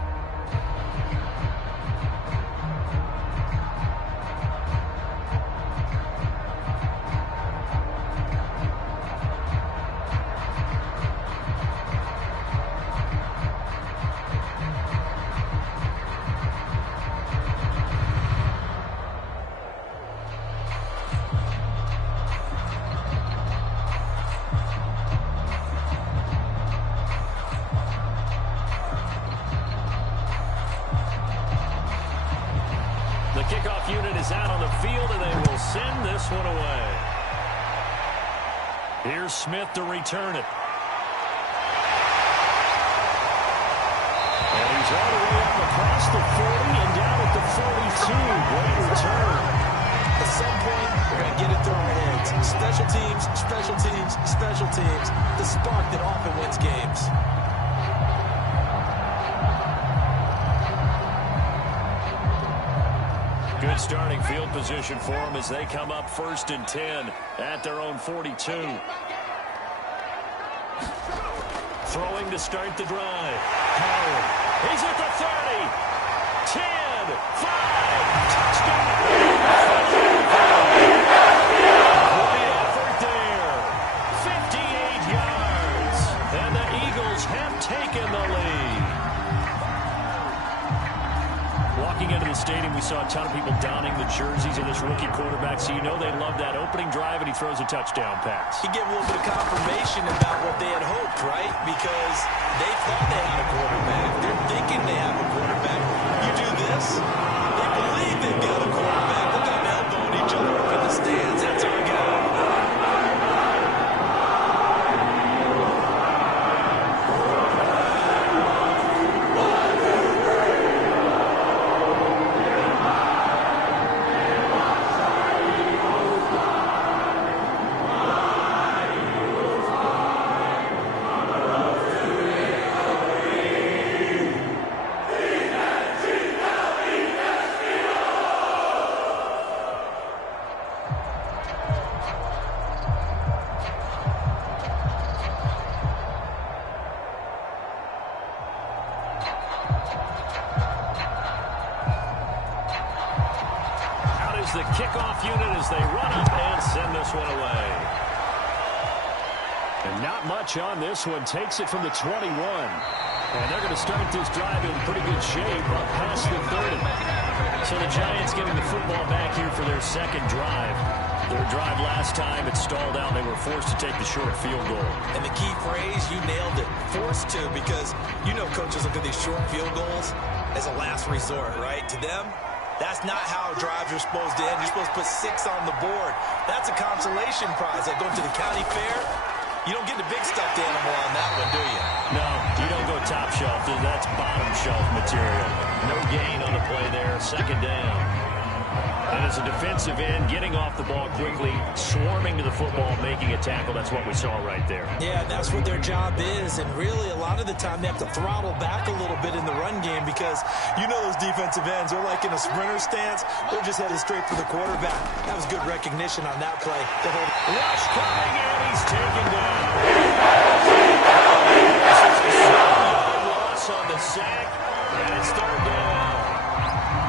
The kickoff unit is out on the field, and they will send this one away. Here's Smith to return it. And he's all the way up across the 40 and down at the 42. Great return. At some point, we're going to get it through our heads. Special teams, special teams, special teams. The spark that often wins games. Good starting field position for them as they come up 1st and 10 at their own 42. Throwing to start the drive. Howard. He's at the 30. 10. 5. Touchdown. Great effort there. 58 yards. And the Eagles have taken the lead. Walking into the stadium, we saw a ton of people donning the jerseys of this rookie quarterback, so you know they love that opening drive, and he throws a touchdown pass. He gave a little bit of confirmation about what they had hoped, right? Because they thought they had a quarterback. They're thinking they have a quarterback. You do this, they believe they've got a quarterback. Look at them elbowing each other up in the stands. That's our guy. The kickoff unit as they run up and send this one away. And not much on this one. Takes it from the 21. And they're going to start this drive in pretty good shape up past the 30. So the Giants getting the football back here for their second drive. Their drive last time, it stalled out. They were forced to take the short field goal. And the key phrase, you nailed it. Forced to, because you know coaches look at these short field goals as a last resort, right? To them, that's not how drives are supposed to end. You're supposed to put 6 on the board. That's a consolation prize. Like going to the county fair, you don't get the big stuffed animal on that one, do you? No, you don't go top shelf. That's bottom shelf material. No gain on the play there. Second down. And as a defensive end, getting off the ball quickly, swarming to the football, making a tackle, that's what we saw right there. Yeah, that's what their job is. And really, a lot of the time, they have to throttle back a little bit in the run game because you know those defensive ends, they're like in a sprinter stance. They're just headed straight for the quarterback. That was good recognition on that play. Rush coming, and he's taken down. Loss on the sack, and it's third down.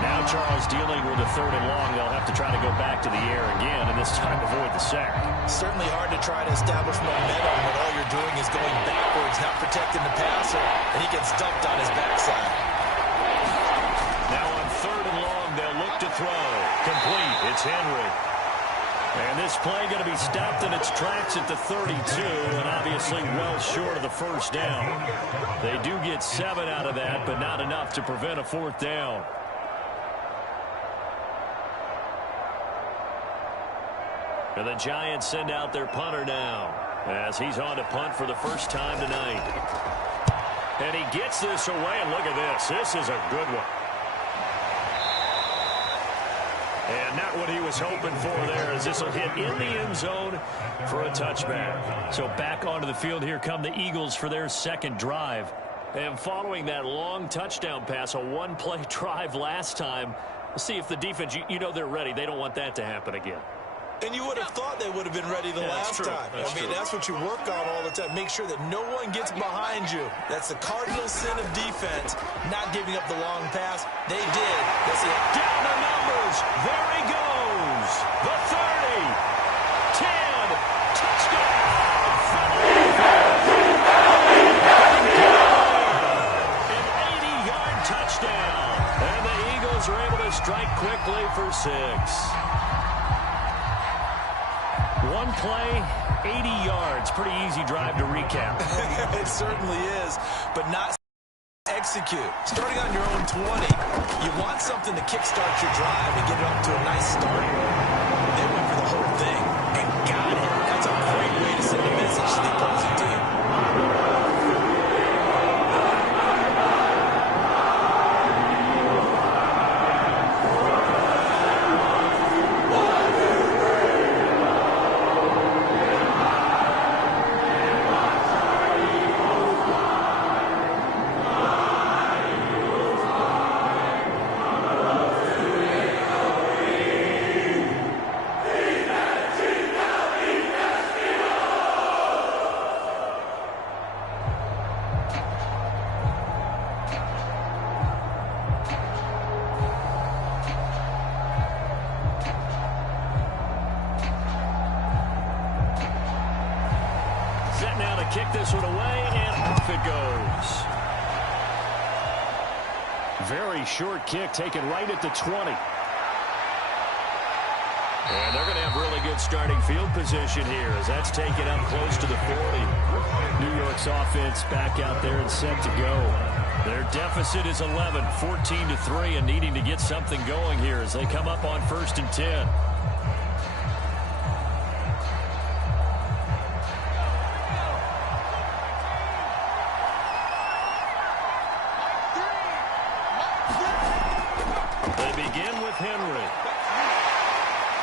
Now Charles dealing with a 3rd and long. They'll have to try to go back to the air again, and this time avoid the sack. Certainly hard to try to establish momentum when all you're doing is going backwards, not protecting the passer, and he gets dumped on his backside. Now on 3rd and long, they'll look to throw. Complete. It's Henry. And this play going to be stopped in its tracks at the 32, and obviously well short of the first down. They do get 7 out of that, but not enough to prevent a 4th down. And the Giants send out their punter now as he's on to punt for the first time tonight. And he gets this away, and look at this. This is a good one. And not what he was hoping for there, as this will hit in the end zone for a touchback. So back onto the field here come the Eagles for their second drive. And following that long touchdown pass, a one-play drive last time, See if the defense, you know they're ready. They don't want that to happen again. And you would have thought they would have been ready the last time. That's what you work on all the time. Make sure that no one gets behind you. That's the cardinal sin of defense, not giving up the long pass. They did. That's it. Down the numbers. There he goes. The 30. 10. Touchdown. An 80-yard touchdown. And the Eagles are able to strike quickly for 6. One play, 80 yards. Pretty easy drive to recap. It certainly is, but not execute. Starting on your own 20, you want something to kickstart your drive and get it up to a nice start. They went for the whole thing and got it. That's a great way to send a message to the opposing team. Kick this one away, and off it goes. Very short kick taken right at the 20. And they're going to have really good starting field position here as that's taken up close to the 40. New York's offense back out there and set to go. Their deficit is 11, 14-3, and needing to get something going here as they come up on 1st and 10.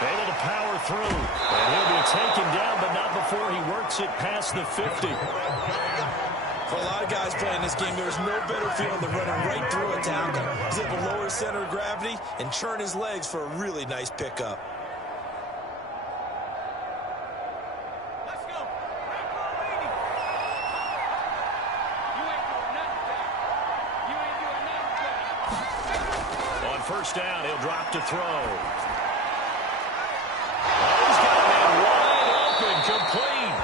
Able to power through. And he'll be taken down, but not before he works it past the 50. For a lot of guys playing this game, there's no better feeling than running right through a tackle. Zip a lower center of gravity and churn his legs for a really nice pickup. Let's go. On 1st down, he'll drop to throw. He's got a man wide open, complete.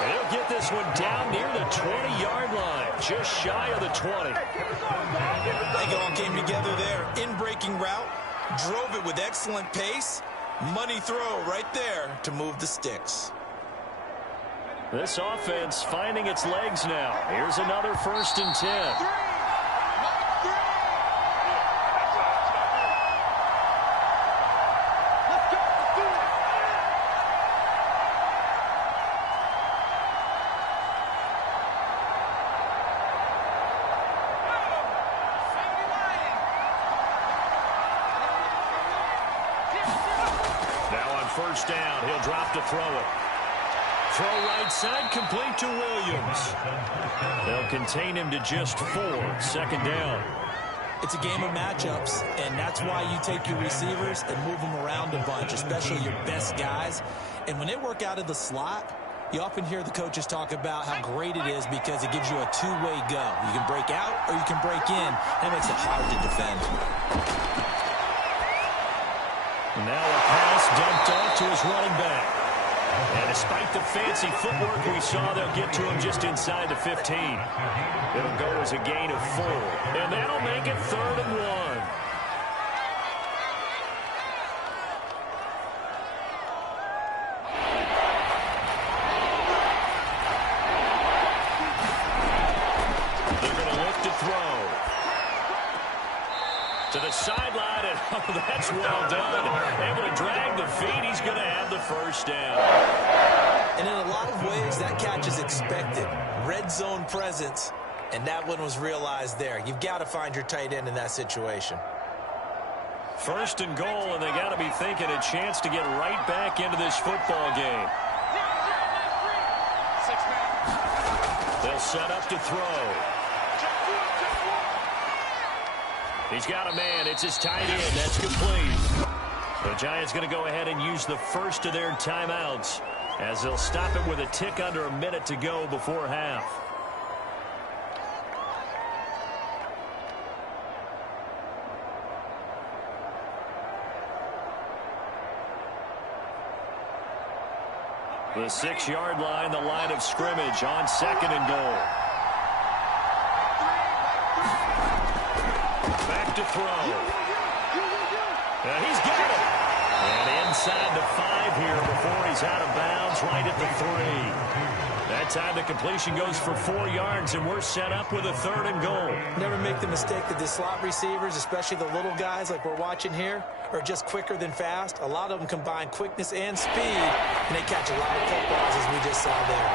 And he'll get this one down near the 20-yard line, just shy of the 20. I think it all came together there. In-breaking route, drove it with excellent pace. Money throw right there to move the sticks. This offense finding its legs now. Here's another 1st and 10. First down, he'll drop to throw it. Throw right side, complete to Williams. They'll contain him to just 4. 2nd down. It's a game of matchups, and that's why you take your receivers and move them around a bunch, especially your best guys. And when they work out of the slot, you often hear the coaches talk about how great it is because it gives you a two-way go. You can break out or you can break in. That makes it hard to defend. Now a pass dumped off to his running back. And despite the fancy footwork we saw, they'll get to him just inside the 15. It'll go as a gain of 4. And that'll make it 3rd and 1. They're going to look to throw. To the sideline, and oh, that's well done. Able to drag the feet. He's going to have the 1st down. And in a lot of ways, that catch is expected. Red zone presence, and that one was realized there. You've got to find your tight end in that situation. 1st and goal, and they got to be thinking a chance to get right back into this football game. They'll set up to throw. He's got a man. It's his tight end. That's complete. The Giants going to go ahead and use the first of their timeouts as they'll stop it with a tick under a minute to go before half. The 6-yard line, the line of scrimmage on 2nd and goal. Back to throw. He's got it. And inside the 5 here before he's out of bounds, right at the 3. That time the completion goes for 4 yards, and we're set up with a 3rd and goal. Never make the mistake that the slot receivers, especially the little guys like we're watching here, are just quicker than fast. A lot of them combine quickness and speed, and they catch a lot of footballs, as we just saw there.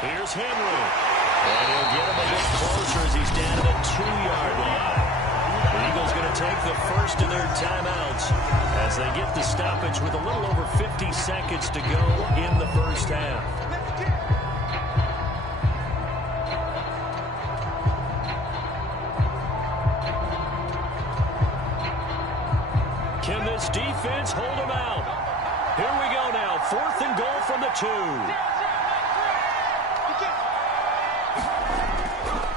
Here's Henry. And he'll get him a bit closer as he's down to the 2-yard line. The Eagles going to take the first of their timeouts as they get the stoppage with a little over 50 seconds to go in the first half. Can this defense hold them out? Here we go now. 4th and goal from the 2.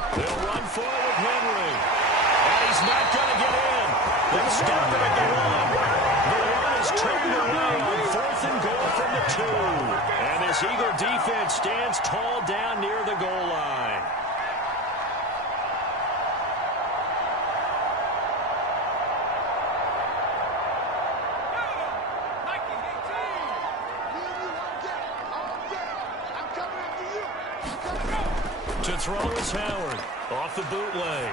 They'll run forward with Henry. And he's not going to get in. They'll stop him at the 1. The run is turned away on 4th and goal from the 2. And this Eagle defense stands tall down near the goal line. To throw is Howard. Off the bootleg.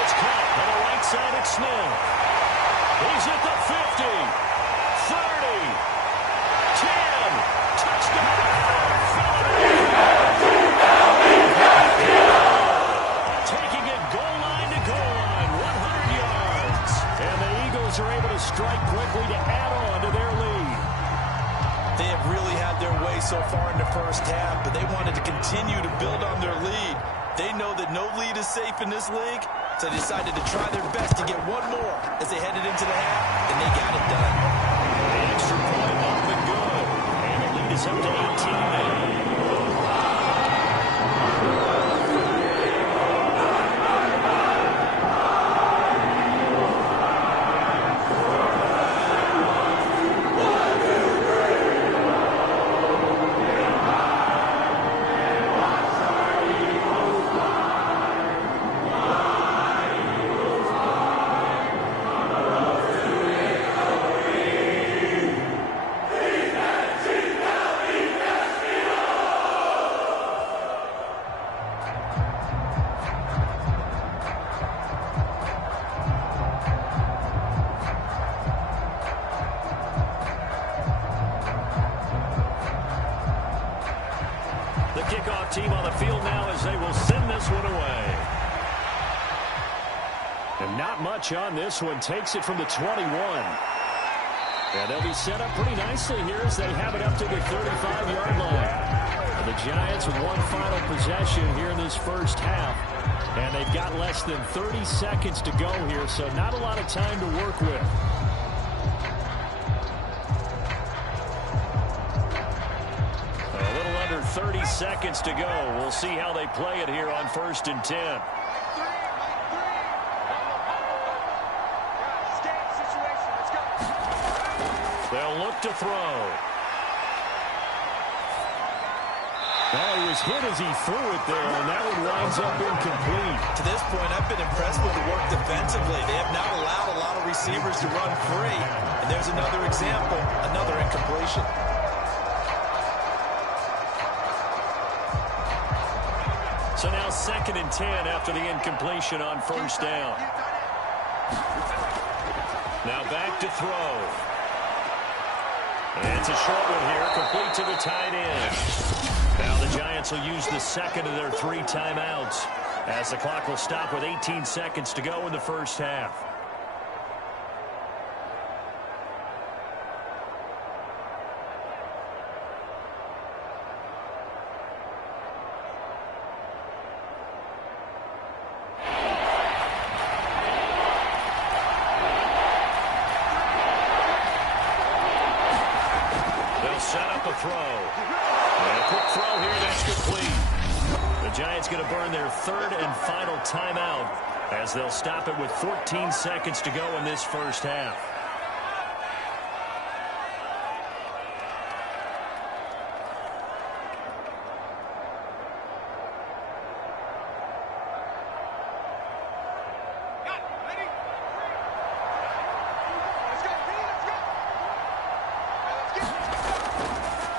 It's caught on the right side at Smith. He's at the 50. 30. 10. Touchdown. Taking it goal line to goal line. 100 yards. And the Eagles are able to strike quickly to add on to their lead. They have really had their way so far in the first half, but they wanted to continue to build on their lead. They know that no lead is safe in this league, so they decided to try their best to get one more as they headed into the half, and they got it done. The extra point up and good, and the lead is up to 18 now. Kickoff team on the field now as they will send this one away. And not much on this one. Takes it from the 21. And they'll be set up pretty nicely here as they have it up to the 35-yard line. And the Giants with one final possession here in this first half. And they've got less than 30 seconds to go here, so not a lot of time to work with. 30 seconds to go. We'll see how they play it here on 1st and 10. They'll look to throw. Well, he was hit as he threw it there, and that one winds up incomplete. To this point, I've been impressed with the work defensively. They have not allowed a lot of receivers to run free. And there's another example, another incompletion. So now 2nd and 10 after the incompletion on 1st down. Now back to throw. And it's a short one here, complete to the tight end. Now the Giants will use the 2nd of their 3 timeouts as the clock will stop with 18 seconds to go in the first half. throw. And a quick throw here, that's complete. The Giants going to burn their third and final timeout as they'll stop it with 14 seconds to go in this first half.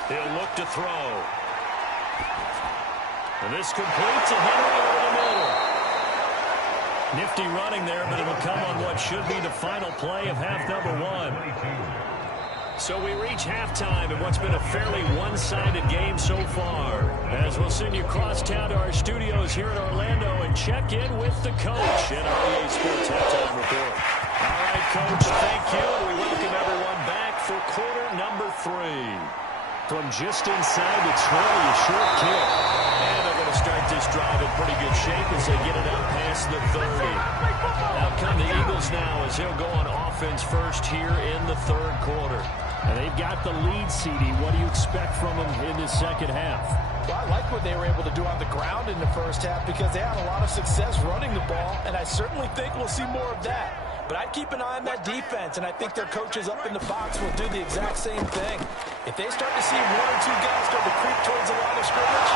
He'll look to throw. And this completes a Henry over the middle. Nifty running there, but it'll come on what should be the final play of half number one. So we reach halftime in what's been a fairly one-sided game so far. As we'll send you across town to our studios here in Orlando and check in with the coach in our EA Sports Halftime Report. All right, Coach, thank you. And we welcome everyone back for quarter number 3. From just inside the 20, a short kick. And they're going to start this drive in pretty good shape as they get it up past the 30. Out come the Eagles now as they'll go on offense first here in the third quarter. And they've got the lead, CD. What do you expect from them in this second half? Well, I like what they were able to do on the ground in the first half because they had a lot of success running the ball, and I certainly think we'll see more of that. But I'd keep an eye on that defense, and I think their coaches up in the box will do the exact same thing. If they start to see one or two guys start to creep towards the line of scrimmage,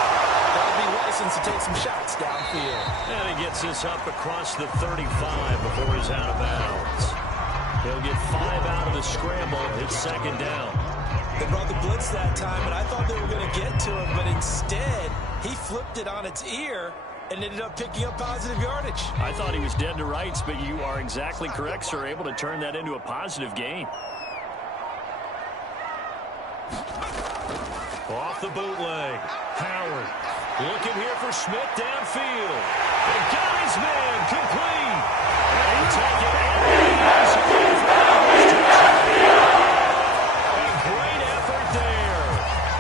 they'll be licensed to take some shots downfield. And he gets this up across the 35 before he's out of bounds. He'll get 5 out of the scramble. It's second down. They brought the blitz that time, and I thought they were going to get to him, but instead, he flipped it on its ear and ended up picking up positive yardage. I thought he was dead to rights, but you are exactly correct, sir. Able to turn that into a positive gain. Off the bootleg. Howard looking here for Smith downfield. They got his man complete. And he took it a great effort there.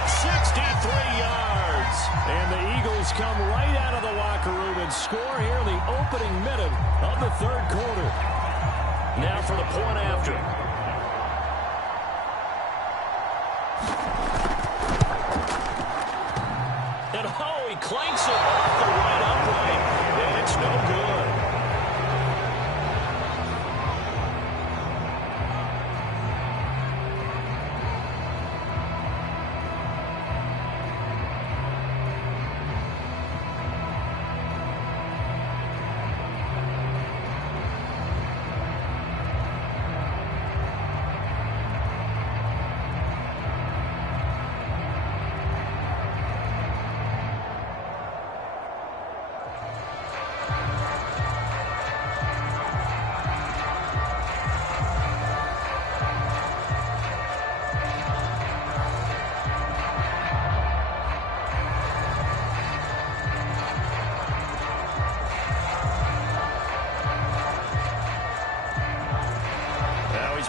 63 yards. And the Eagles come right out of the locker room and score here in the opening minute of the third quarter. Now for the point after. And oh, he clanks it off the right upright. And it's no good.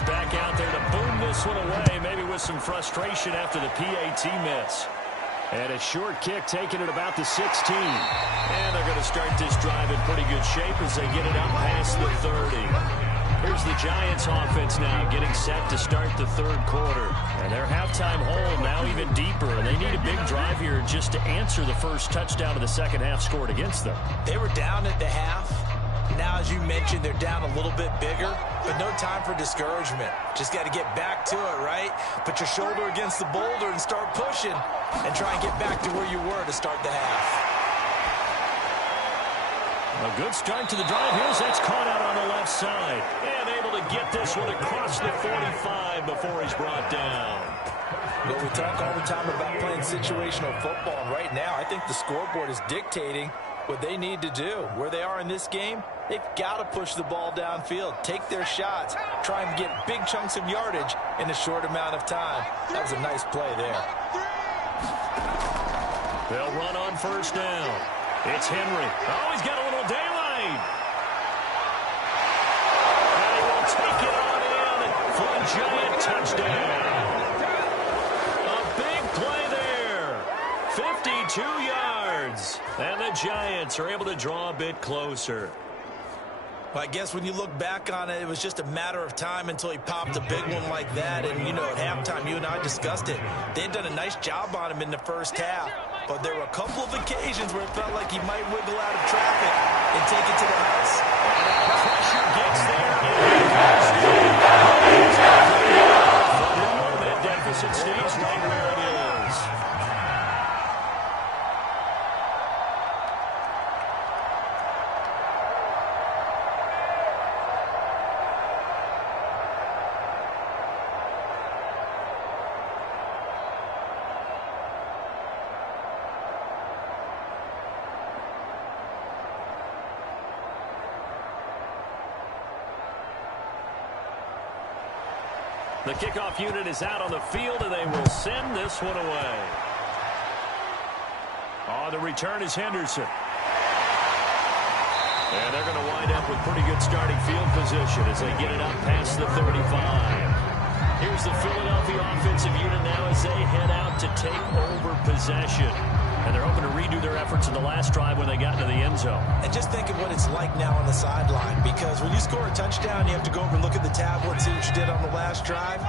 Back out there to boom this one away, maybe with some frustration after the PAT miss. And a short kick taken at about the 16. And they're going to start this drive in pretty good shape as they get it up past the 30. Here's the Giants offense now getting set to start the third quarter. And their halftime hole now even deeper, and they need a big drive here just to answer the first touchdown of the second half scored against them. They were down at the half. Now, as you mentioned, they're down a little bit bigger, but no time for discouragement. Just got to get back to it, right? Put your shoulder against the boulder and start pushing and try and get back to where you were to start the half. A good start to the drive here as that's caught out on the left side. And able to get this one across the 45 before he's brought down. Well, we talk all the time about playing situational football, and right now I think the scoreboard is dictating what they need to do. Where they are in this game, they've got to push the ball downfield, take their shots, try and get big chunks of yardage in a short amount of time. That was a nice play there. They'll run on first down. It's Henry. Oh, he's got a little daylight. And he will take it on in for a giant touchdown. A big play there. 52 yards. And the Giants are able to draw a bit closer. Well, I guess when you look back on it, it was just a matter of time until he popped a big one like that. And, you know, at halftime, you and I discussed it. They'd done a nice job on him in the first half. But there were a couple of occasions where it felt like he might wiggle out of traffic and take it to the house. Pressure gets there. That deficit stays right where it is. The kickoff unit is out on the field, and they will send this one away. On the return is Henderson. And they're going to wind up with pretty good starting field position as they get it up past the 35. Here's the Philadelphia offensive unit now as they head out to take over possession. And they're hoping to redo their efforts in the last drive when they got into the end zone. And just think of what it's like now on the sideline, because when you score a touchdown, you have to go over and look at the tablet and see what you did on the last drive.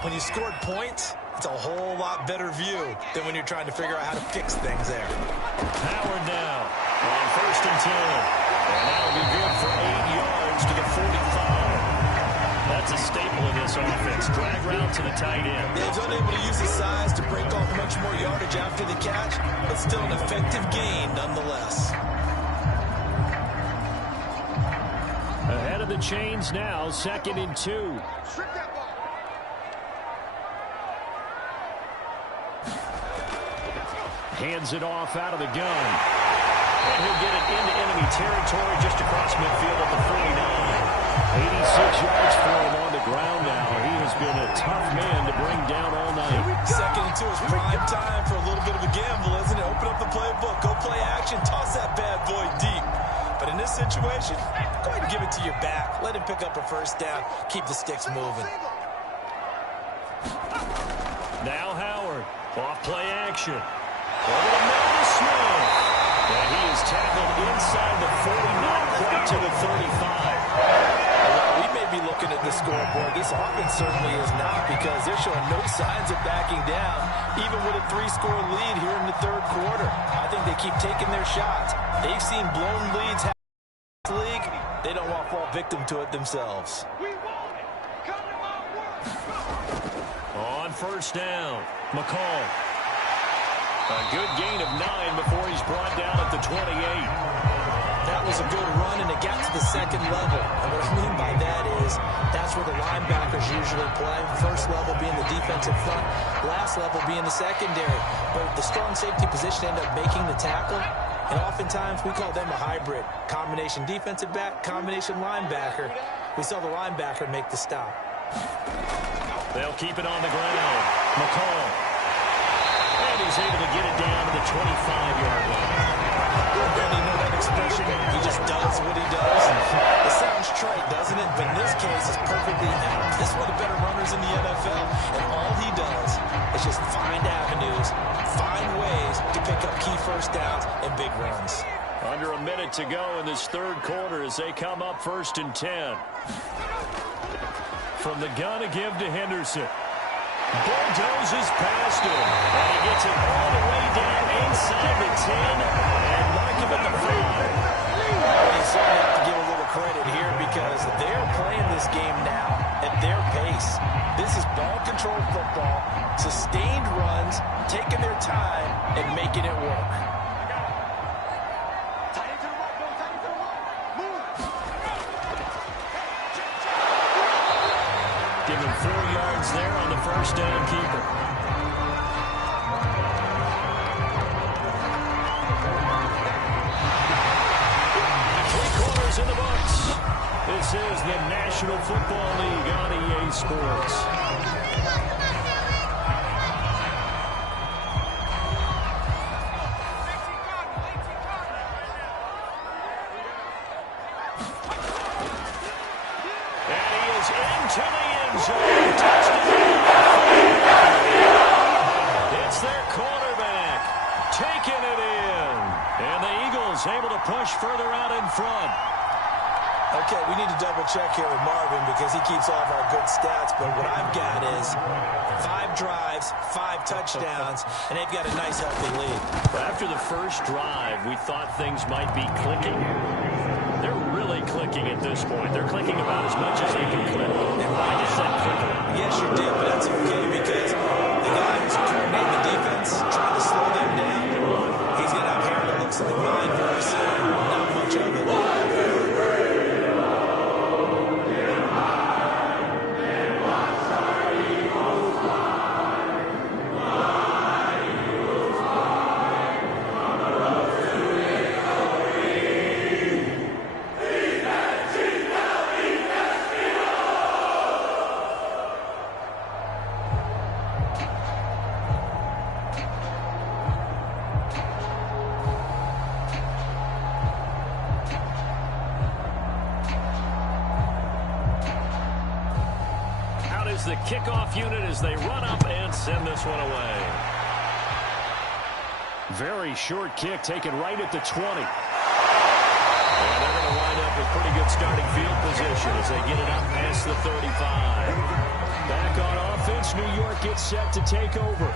When you scored points, it's a whole lot better view than when you're trying to figure out how to fix things there. Howard now on 1st and 10. And that'll be good for 8 yards to the 45. That's a staple in this offense. Drag route to the tight end. He's unable to use his size to break off much more yardage after the catch, but still an effective gain nonetheless. Ahead of the chains now, 2nd and 2. Hands it off out of the gun. And he'll get it into enemy territory just across midfield at the 49. 86 yards for him on the ground now. He has been a tough man to bring down all night. 2nd and 2 is prime time for a little bit of a gamble, isn't it? Open up the playbook, go play action, toss that bad boy deep. But in this situation, go ahead and give it to your back. Let him pick up a first down. Keep the sticks moving. Now Howard, off play action. Over the middle to Smith. And he is tackled inside the 40, not quite to the 35. We may be looking at the scoreboard. This offense certainly is not, because they're showing no signs of backing down, even with a 3-score lead here in the 3rd quarter. I think they keep taking their shots. They've seen blown leads happen in this league. They don't want to fall victim to it themselves. On 1st down, McCall. A good gain of 9 before he's brought down at the 28. That was a good run, and it got to the 2nd level. And what I mean by that is that's where the linebackers usually play. 1st level being the defensive front, last level being the secondary. But the strong safety position ended up making the tackle. And oftentimes we call them a hybrid. Combination defensive back, combination linebacker. We saw the linebacker make the stop. They'll keep it on the ground. McCall. And he's able to get it down to the 25-yard line. And you know that expression, he just does what he does. It sounds trite, doesn't it? But in this case, it's perfectly apt. This is one of the better runners in the NFL. And all he does is just find avenues, find ways to pick up key first downs and big runs. Under a minute to go in this 3rd quarter as they come up 1st and 10. From the gun, a give to Henderson. Bulldozes past him. And he gets it all the way down inside the 10 and mark him at the 5. Well, you certainly have to give a little credit here, because they're playing this game now at their pace. This is ball-controlled football, sustained runs, taking their time and making it work. Give him 4 yards there on the 1st down keeper. Three-quarters in the books. This is the National Football League on EA Sports. And he is into the end zone. Touchdown. It's their quarterback taking it in. And the Eagles able to push further out in front. A Okay, we need to double-check here with Marvin because he keeps all of our good stats, but what I've got is 5 drives, 5 touchdowns, and they've got a nice, healthy lead. After the first drive, we thought things might be clicking. They're really clicking at this point. They're clicking about as much as they can click. I just said clicking. Yes, you did, but that's okay because the guy who's coordinating the defense, trying to slow them down, he's going to have hair that looks like mine very soon. Not much of it. The kickoff unit as they run up and send this one away. Very short kick taken right at the 20. And they're going to wind up with pretty good starting field position as they get it up past the 35. Back on offense, New York gets set to take over.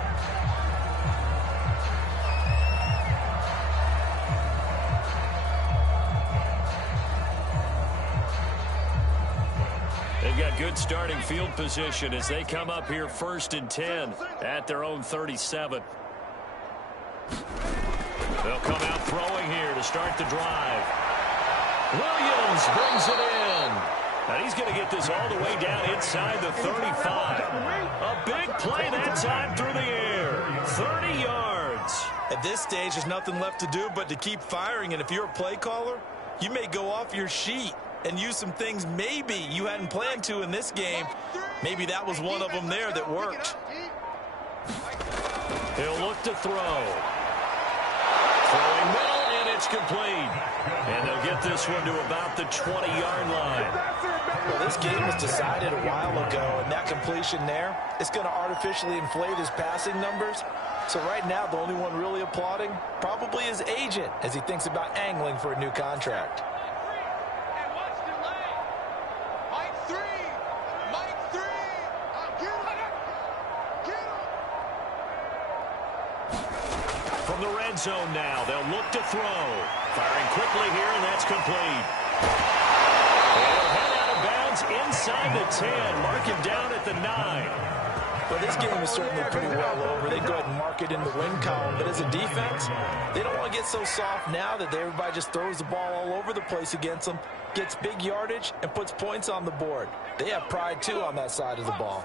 They've got good starting field position as they come up here 1st and 10 at their own 37. They'll come out throwing here to start the drive. Williams brings it in. And he's going to get this all the way down inside the 35. A big play that time through the air. 30 yards. At this stage, there's nothing left to do but to keep firing. And if you're a play caller, you may go off your sheet and use some things maybe you hadn't planned to in this game. Maybe that was one of them there that worked. He'll look to throw. Throwing middle, and it's complete. And they'll get this one to about the 20-yard line. Well, this game was decided a while ago, and that completion there is going to artificially inflate his passing numbers. So right now, the only one really applauding probably his agent as he thinks about angling for a new contract. From the red zone now, they'll look to throw. Firing quickly here, and that's complete. They'll head out of bounds inside the 10. Mark him down at the 9. Well, this game is certainly pretty well over. They go ahead and mark it in the win column. But as a defense, they don't want to get so soft now that everybody just throws the ball all over the place against them, gets big yardage, and puts points on the board. They have pride, too, on that side of the ball.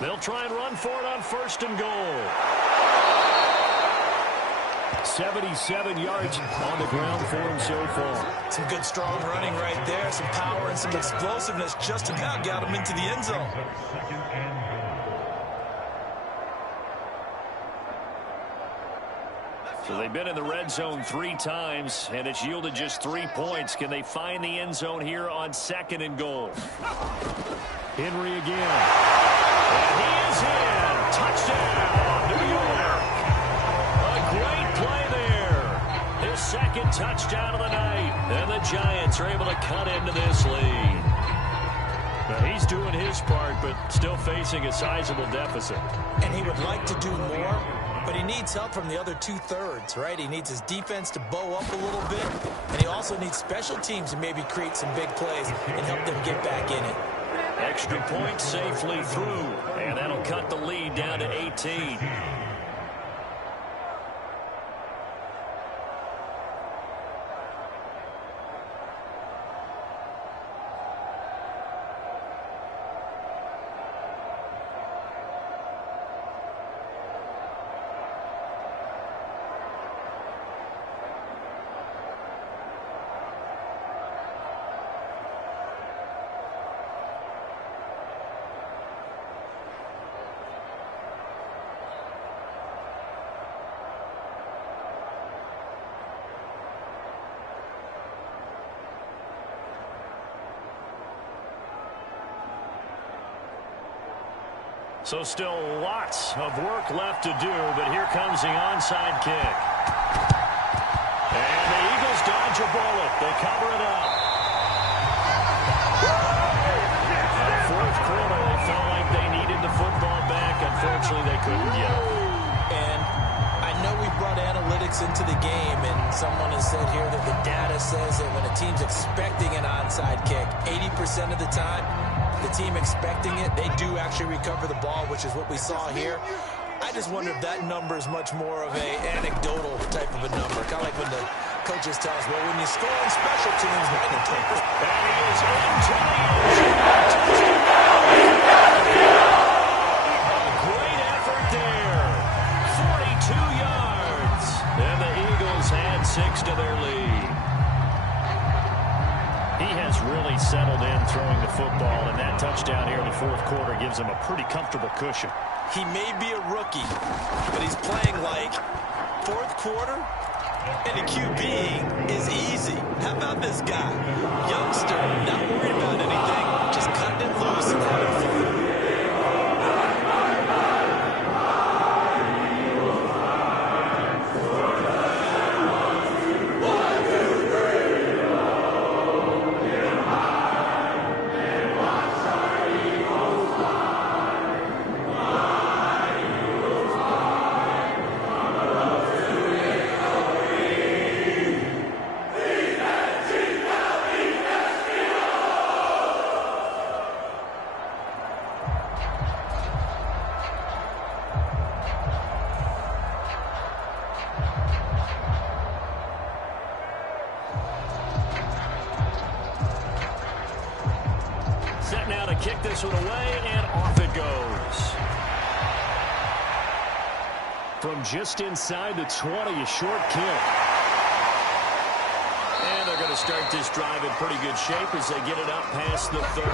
They'll try and run for it on 1st and goal. 77 yards on the ground for him so far. Some good, strong running right there. Some power and some explosiveness just about got him into the end zone. So they've been in the red zone 3 times, and it's yielded just 3 points. Can they find the end zone here on 2nd and goal? Henry again. And he is in. Touchdown, New York. A great play there. His 2nd touchdown of the night. And the Giants are able to cut into this lead. Now, he's doing his part, but still facing a sizable deficit. And he would like to do more, but he needs help from the other 2/3, right? He needs his defense to bow up a little bit, and he also needs special teams to maybe create some big plays and help them get back in it. Extra point safely through, and that'll cut the lead down to 18. So still lots of work left to do, but here comes the onside kick. said here that the data says that when a team's expecting an onside kick, 80% of the time, the team expecting it, they do actually recover the ball, which is what we saw here. I just wonder if that number is much more of a anecdotal type of a number. Kind of like when the coaches tell us, well, when you score on special teams, when you take this. And he is into the end zone. A great effort there. 42 yards. And the Eagles add 6 to their lead. He has really settled in throwing the football, and that touchdown here in the fourth quarter gives him a pretty comfortable cushion. He may be a rookie, but he's playing like fourth quarter, and the QB is easy. How about this guy? Youngster, not worried about anything, just cutting it loose and having fun. Set now to kick this one away, and off it goes. From just inside the 20, a short kick. And they're going to start this drive in pretty good shape as they get it up past the 30.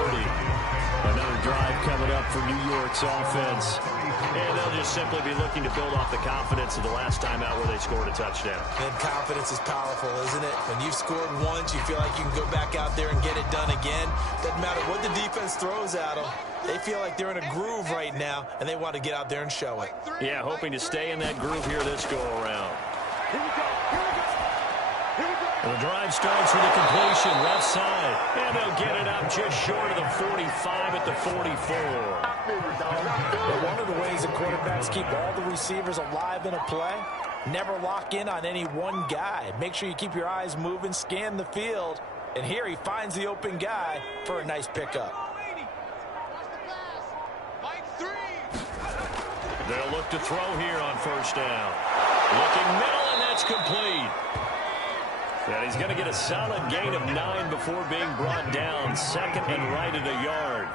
Another drive coming up for New York's offense. And they'll just simply be looking to build off the confidence of the last time out where they scored a touchdown. And confidence is powerful, isn't it? When you've scored once, you feel like you can go back out there and get it done again. Doesn't matter what the defense throws at them. They feel like they're in a groove right now, and they want to get out there and show it. Yeah, hoping to stay in that groove here this go-around. And the drive starts with a completion left side. And they'll get it up just short of the 45 at the 44. But one of the ways that quarterbacks keep all the receivers alive in a play, never lock in on any one guy. Make sure you keep your eyes moving, scan the field. And here he finds the open guy for a nice pickup. They'll look to throw here on first down. Looking middle, and that's complete. And he's going to get a solid gain of 9 before being brought down. Second and right at a yard.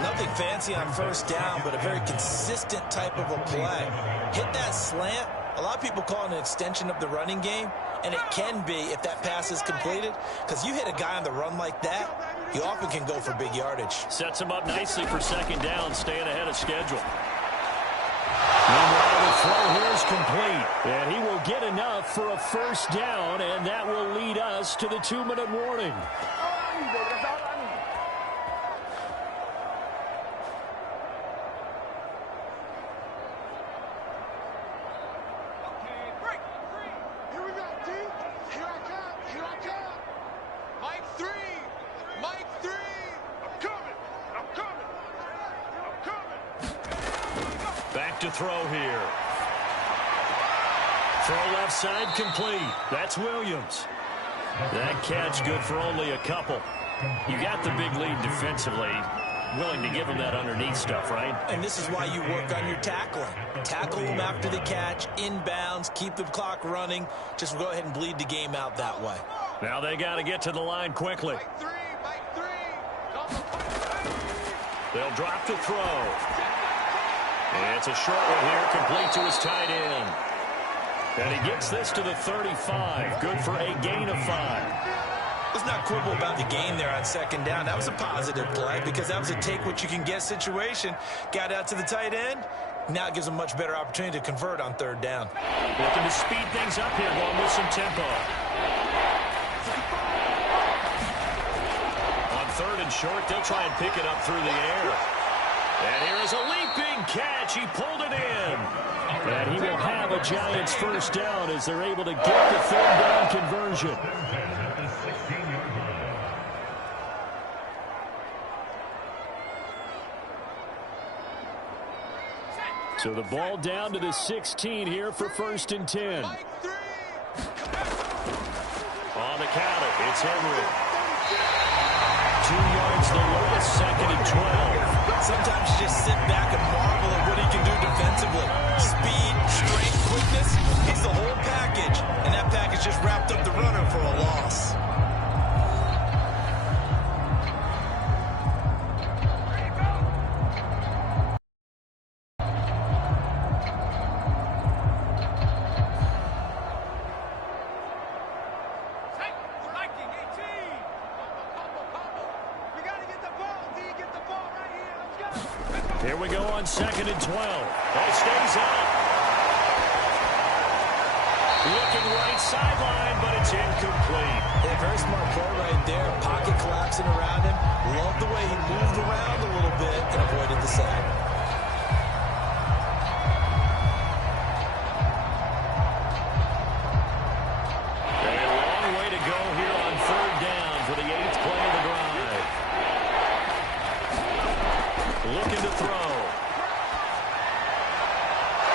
Nothing fancy on first down, but a very consistent type of a play. Hit that slant. A lot of people call it an extension of the running game, and it can be if that pass is completed, because you hit a guy on the run like that, you often can go for big yardage. Sets him up nicely for second down, staying ahead of schedule. Meanwhile, the throw here is complete. And he will get enough for a first down, and that will lead us to the 2-minute warning. Back to throw here. Throw left side complete. That's Williams. That catch good for only a couple. You got the big lead defensively. Willing to give him that underneath stuff, right? And this is why you work on your tackling. Tackle them after the catch, inbounds, keep the clock running. Just go ahead and bleed the game out that way. Now they got to get to the line quickly. They'll drop to throw. It's a short one here, complete to his tight end. And he gets this to the 35. Good for a gain of 5. Let's not quibble about the gain there on second down. That was a positive play because that was a take-what-you-can-get situation. Got out to the tight end. Now it gives him a much better opportunity to convert on third down. Looking to speed things up here, going with some tempo. On third and short, they'll try and pick it up through the air. And here is a leaping catch. He pulled it in. And he will have a Giants first down as they're able to get the third down conversion. So the ball down to the 16 here for first and 10. it's Henry. 2 yards the lowest, 2nd and 12. Sometimes you just sit back and marvel at what he can do defensively. Speed, strength, quickness, he's the whole package. And that package just wrapped up the runner for a loss. Here we go on 2nd and 12. Ball stays out. Looking right sideline, but it's incomplete. Yeah, very smart play right there. Pocket collapsing around him. Love the way he moved around a little bit and avoided the sack. A long way to go here on 3rd down for the 8th play of the drive. Looking to throw.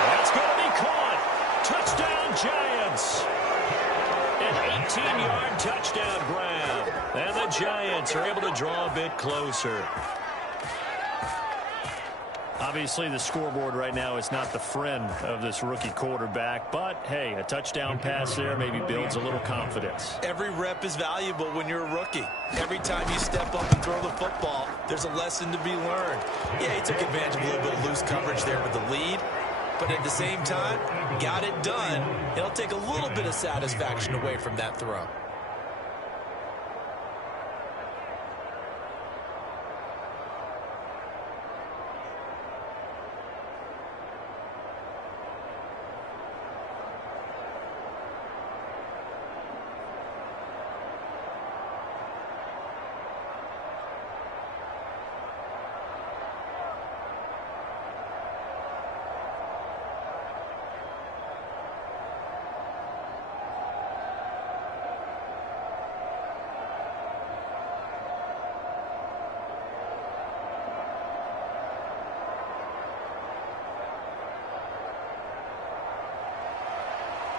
That's going to be caught. Touchdown, Giants. An 18-yard touchdown grab. And the Giants are able to draw a bit closer. Obviously, the scoreboard right now is not the friend of this rookie quarterback. But, hey, a touchdown pass there maybe builds a little confidence. Every rep is valuable when you're a rookie. Every time you step up and throw the football, there's a lesson to be learned. Yeah, he took advantage of a little bit of loose coverage there with the lead. But at the same time, got it done. It'll take a little bit of satisfaction away from that throw.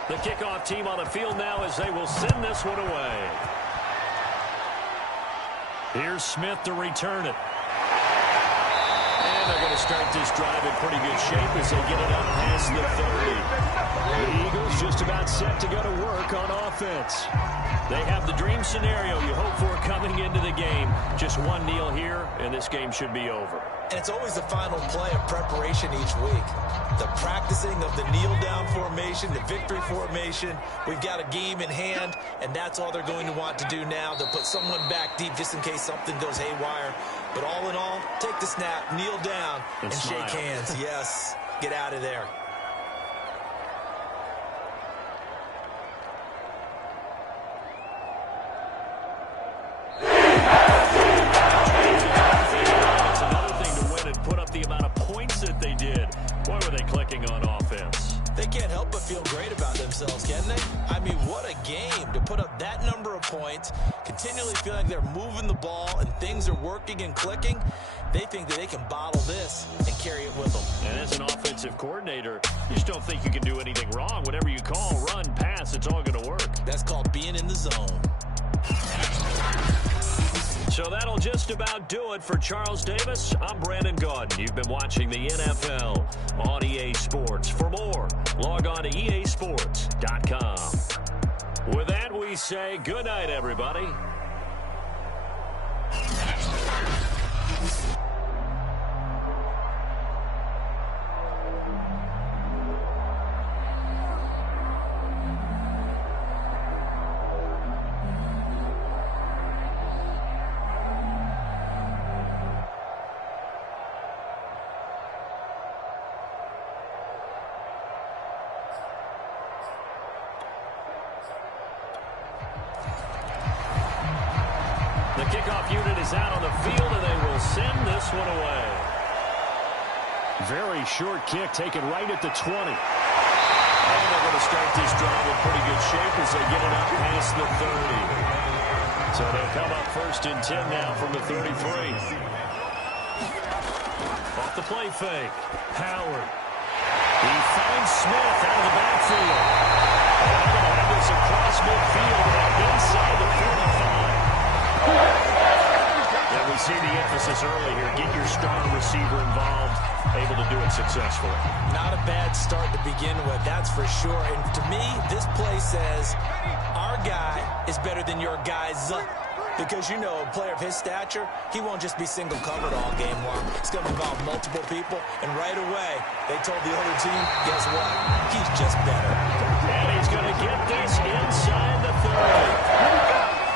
The kickoff team on the field now as they will send this one away. Here's Smith to return it. And they're going to start this drive in pretty good shape as they get it up past the 30. The Eagles just about set to go to work on offense. They have the dream scenario you hope for coming into the game. Just one kneel here, and this game should be over. And it's always the final play of preparation each week. The practicing of the kneel-down formation, the victory formation. We've got a game in hand, and that's all they're going to want to do now. They'll put someone back deep just in case something goes haywire. But all in all, take the snap, kneel down, and shake hands. Yes, get out of there. They can't help but feel great about themselves, can they? I mean, what a game to put up that number of points, continually feel like they're moving the ball and things are working and clicking. They think that they can bottle this and carry it with them. And as an offensive coordinator, you just don't think you can do anything wrong. Whatever you call, run, pass, it's all going to work. That's called being in the zone. So that'll just about do it for Charles Davis. I'm Brandon Gaudin. You've been watching the NFL on EA Sports. For more, log on to easports.com. With that, we say good night, everybody. The kickoff unit is out on the field, and they will send this one away. Very short kick taken right at the 20. And they're going to start this drive in pretty good shape as they get it up past the 30. So they'll come up 1st and 10 now from the 33. Off the play fake. Howard. He finds Smith out of the backfield. And they're going to have this across midfield and inside the 45. plays early here. Get your star receiver involved, able to do it successfully. Not a bad start to begin with, that's for sure. And to me, this play says our guy is better than your guy's. Because, you know, a player of his stature, he won't just be single covered all game long. It's going to involve multiple people. And right away, they told the other team, guess what? He's just better. And he's going to get this inside the 30.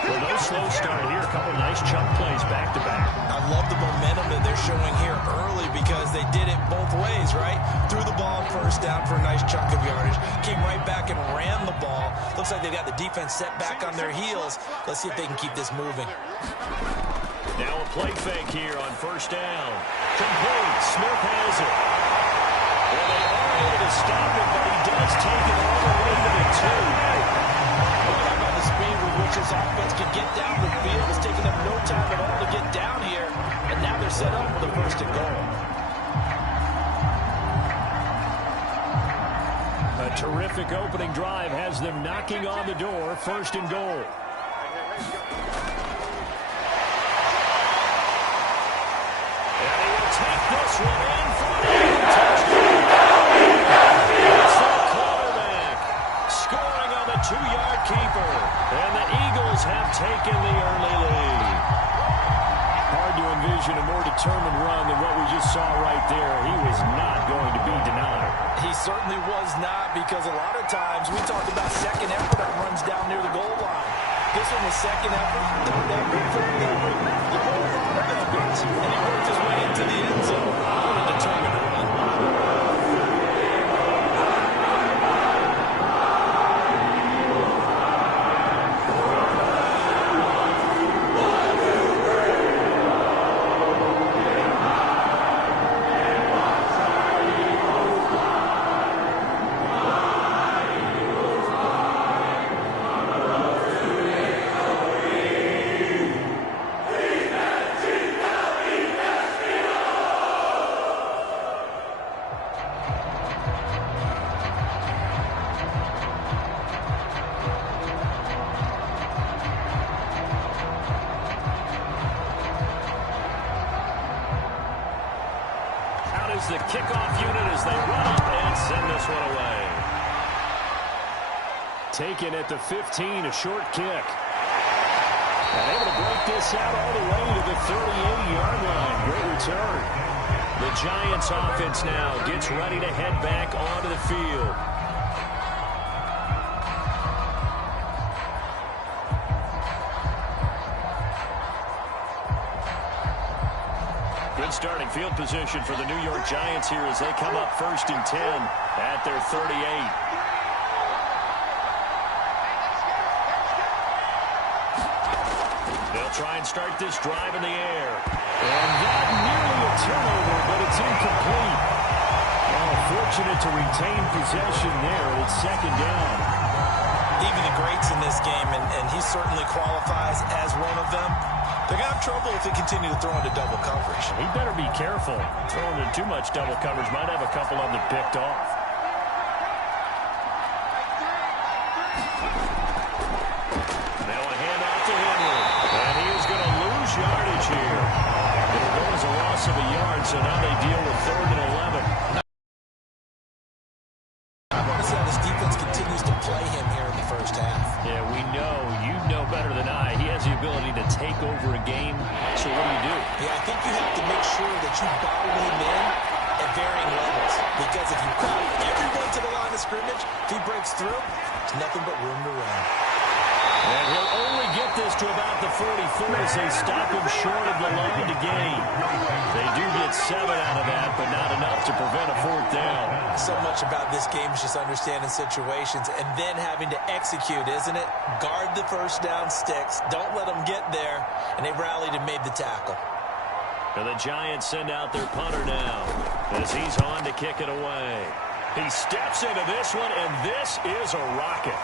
Well, no slow start here. A couple nice chunk plays back-to-back. I love the momentum that they're showing here early because they did it both ways, right? Threw the ball on first down for a nice chunk of yardage. Came right back and ran the ball. Looks like they got the defense set back on their heels. Let's see if they can keep this moving. Now a play fake here on first down. Complete. Smith has it. Well, they are able to stop it, but he does take it all the way to the 2. How about the speed with which this offense can get down the field? It's taking them no time at all to get down here. And now they're set up for the first and goal. A terrific opening drive has them knocking on the door. First and goal. And he will take this one in for a touchdown. It's the quarterback scoring on the 2-yard keeper. And the Eagles have taken the early lead. Hard to envision a more determined run than what we just saw right there. He was not going to be denied. He certainly was not, because a lot of times we talk about second effort that runs down near the goal line. This one was second effort, third effort, fourth effort. You put a lot of efforts, and he worked his way into the end zone. What a determined run. The kickoff unit as they run up and send this one away. Taken at the 15, a short kick. And able to break this out all the way to the 38-yard line. Great return. The Giants offense now gets ready to head back onto the field. Good starting field position for the New York Giants here as they come up first and 10 at their 38. They'll try and start this drive in the air. And that nearly a turnover, but it's incomplete. Oh, fortunate to retain possession there. It's second down. Even the greats in this game, and he certainly qualifies as one of them, they're going to have trouble if they continue to throw into double coverage. He better be careful. Throwing in too much double coverage might have a couple of them picked off. Now a handoff to Henry. And he is going to lose yardage here. It'll go as a loss of a yard, so now they deal with 3rd and 11. I want to see how this defense continues to play him here in the first half. Yeah, we know. You know better than I. He has the ability to take over a game. So what do? Yeah, I think you have to make sure that you bottle him in at varying levels. Because if you crowd everyone to the line of scrimmage, if he breaks through, there's nothing but room to run. And he'll only get this to about the 44 as they stop him short of the line to gain. They do get 7 out of that, but not enough to prevent a 4th down. So much about this game is just understanding situations and then having to execute, isn't it? Guard the first down sticks. Don't let them get there. And they rallied and made the tackle. And the Giants send out their punter now as he's on to kick it away. He steps into this one, and this is a rocket.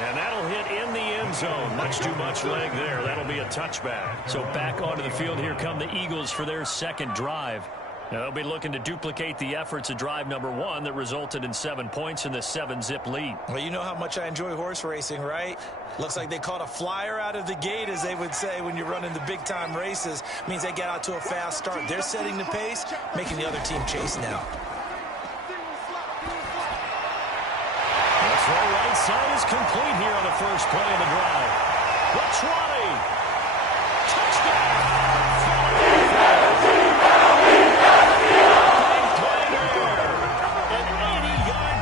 And that'll hit in the end zone. Much too much leg there. That'll be a touchback. So back onto the field, here come the Eagles for their second drive. Now, they'll be looking to duplicate the efforts of drive number 1 that resulted in 7 points in the 7-zip lead. Well, you know how much I enjoy horse racing, right? Looks like they caught a flyer out of the gate, as they would say when you're running the big-time races. Means they get out to a fast start. They're setting the pace, making the other team chase now. That's right side is complete here on the first play of the drive. The 20.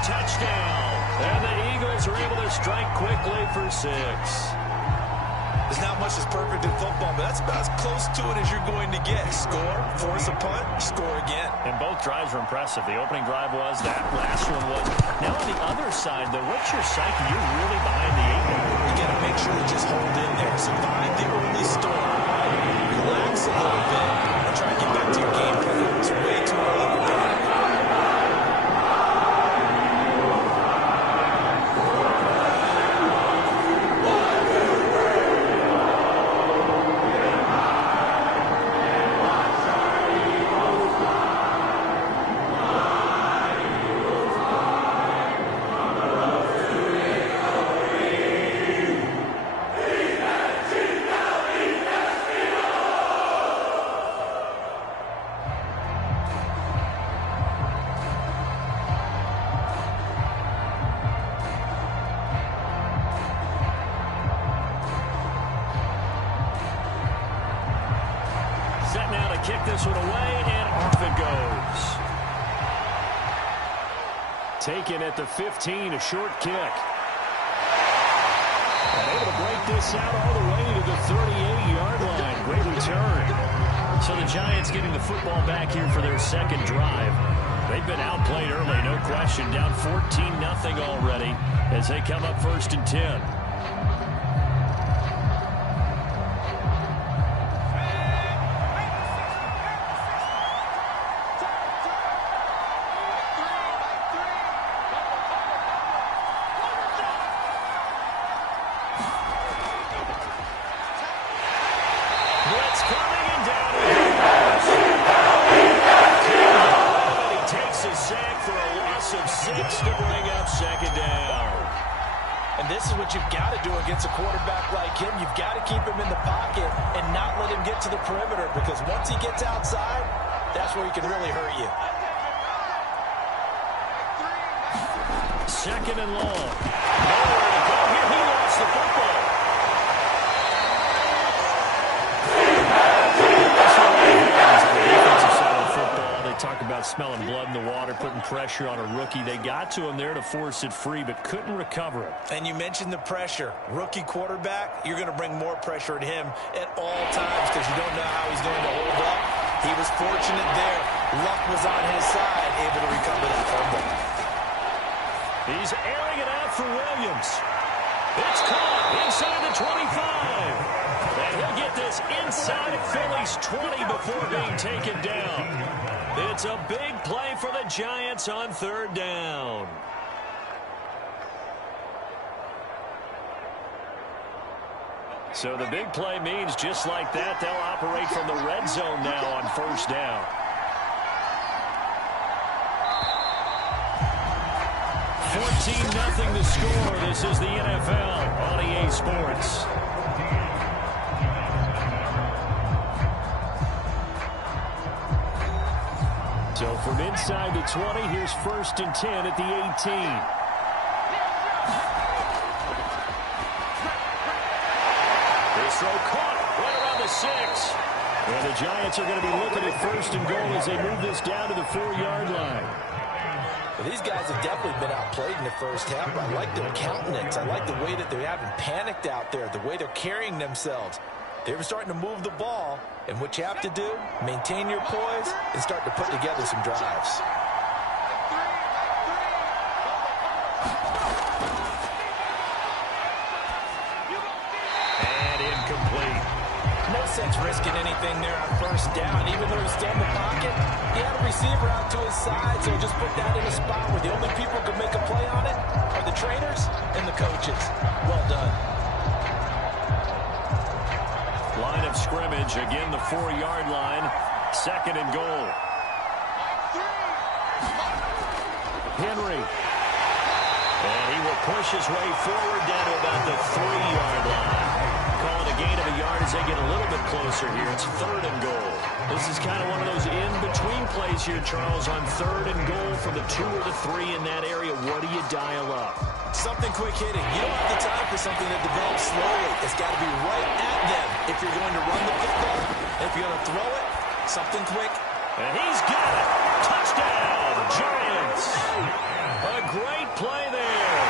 Touchdown. And the Eagles are able to strike quickly for 6. There's not much that's perfect in football, but that's about as close to it as you're going to get. Score, force a punt, score again. And both drives were impressive. The opening drive was, that last one was. Now on the other side, though, what's your psyche? You're really behind the 8-ball. You got to make sure to just hold in there. Survive the early storm. Relax a little bit and try and get back to your game plan. It's way too early to panic. Kick this one away, and off it goes. Taken at the 15, a short kick. And able to break this out all the way to the 38-yard line. Great return. So the Giants getting the football back here for their second drive. They've been outplayed early, no question. Down 14-0 already as they come up 1st and 10. You've got to do against a quarterback like him. You've got to keep him in the pocket and not let him get to the perimeter, because once he gets outside, that's where he can really hurt you. 2nd and long. Nowhere to go here. He lost the football. On the defensive side of the football, they talk about smelling blood in the water, putting pressure on a rookie. They got to him there to force it free, but couldn't recover it. And you mentioned the pressure. Rookie quarterback, you're going to bring more pressure at him at all times because you don't know how he's going to hold up. He was fortunate there. Luck was on his side, able to recover that fumble. He's airing it out for Williams. It's caught inside the 25. And he'll get this inside Philly's 20 before being taken down. It's a big play for the Giants on 3rd down. So the big play means just like that, they'll operate from the red zone now on 1st down. $14-0 the score. This is the NFL on EA Sports. So from inside the 20, here's 1st and 10 at the 18. This throw caught right around the 6. And the Giants are going to be looking at 1st and goal as they move this down to the 4-yard line. Well, these guys have definitely been outplayed in the first half, but I like their countenance. I like the way that they haven't panicked out there, the way they're carrying themselves. They're starting to move the ball, and what you have to do, maintain your poise and start to put together some drives. And incomplete. No sense risking anything there on 1st down. Even though he's still in the pocket, he had a receiver out to his side, so just put that in a spot where the only people who can make a play on it are the trainers and the coaches. Well done. Line of scrimmage, again the 4-yard line, 2nd and goal. Henry. And he will push his way forward down to about the 3-yard line. Calling a gain of a yard as they get a little bit closer here. It's 3rd and goal. This is kind of one of those in-between plays here, Charles, on 3rd and goal from the 2 or the 3 in that area. What do you dial up? Something quick hitting. You don't have the time for something that develops slowly. It's got to be right at them if you're going to run the football. If you're going to throw it, something quick. And he's got it. Touchdown, Giants. A great play there.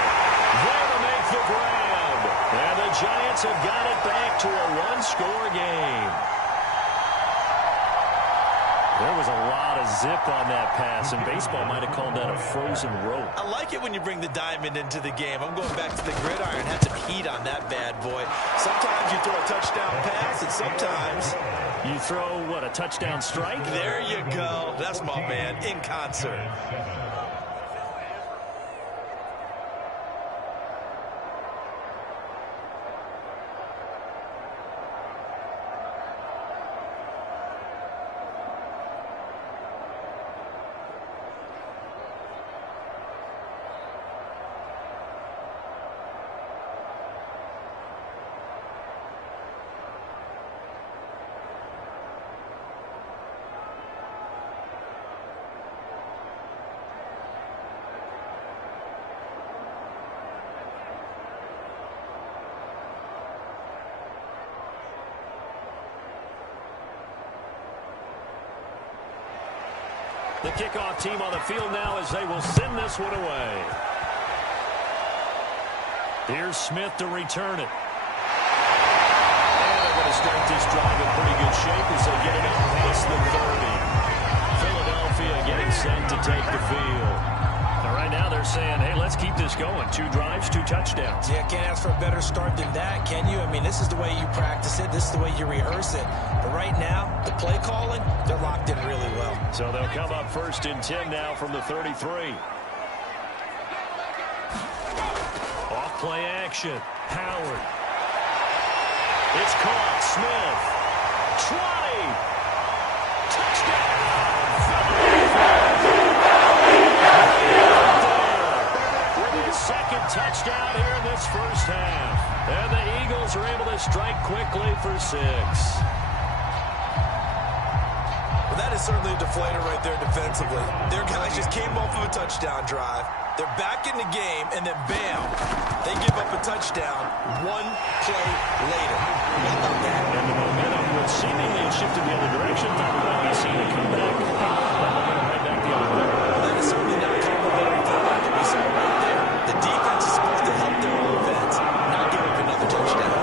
There to make the grab. And the Giants have got it back to a one-score game. There was a lot of zip on that pass, and baseball might have called that a frozen rope. I like it when you bring the diamond into the game. I'm going back to the gridiron. Had some heat on that bad boy. Sometimes you throw a touchdown pass, and sometimes you throw, what, a touchdown strike? There you go. That's my man in concert. The kickoff team on the field now as they will send this one away. Here's Smith to return it. And they're going to start this drive in pretty good shape as they get it up past the 30. Philadelphia getting set to take the field. Now, right now they're saying, hey, let's keep this going. 2 drives, 2 touchdowns. Yeah, can't ask for a better start than that, can you? I mean, this is the way you practice it. This is the way you rehearse it. But right now, the play calling, they're locked in really well. So they'll come up 1st and 10 now from the 33. Off play action. Howard. It's caught. Smith. 20. Touchdown. Second touchdown here in this first half. And the Eagles are able to strike quickly for 6. Well, that is certainly a deflator right there defensively. Their guys just came off of a touchdown drive. They're back in the game, and then bam, they give up a touchdown 1 play later. How about that? And the momentum would seemingly have shifted the other direction. Thought we might be seeing a comeback. Right back the other way. That is certainly not complimentary product that we saw right there. The defense is supposed to help their offense, not give up another touchdown.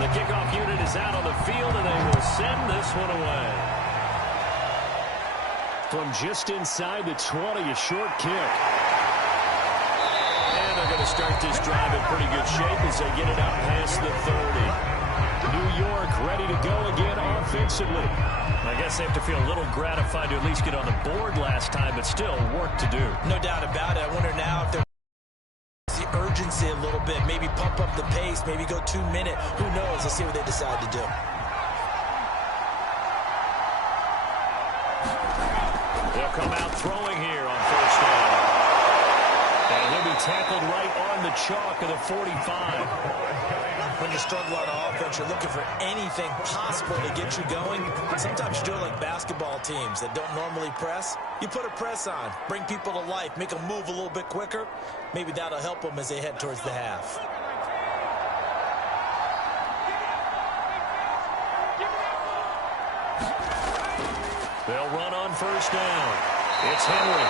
The kickoff unit is out on the field, and they will send this one away. From just inside the 20, a short kick. And they're going to start this drive in pretty good shape as they get it out past the 30. New York ready to go again offensively. I guess they have to feel a little gratified to at least get on the board last time, but still work to do. No doubt about it. I wonder now if they're the urgency a little bit, maybe pump up the pace, maybe go 2-minute. Who knows? Let's see what they decide to do. They'll come out throwing here on 1st down. And he'll be tackled right on the chalk of the 45. When you struggle on offense, you're looking for anything possible to get you going. Sometimes you're doing like basketball teams that don't normally press. You put a press on, bring people to life, make them move a little bit quicker. Maybe that'll help them as they head towards the half. They'll run on 1st down. It's Henry.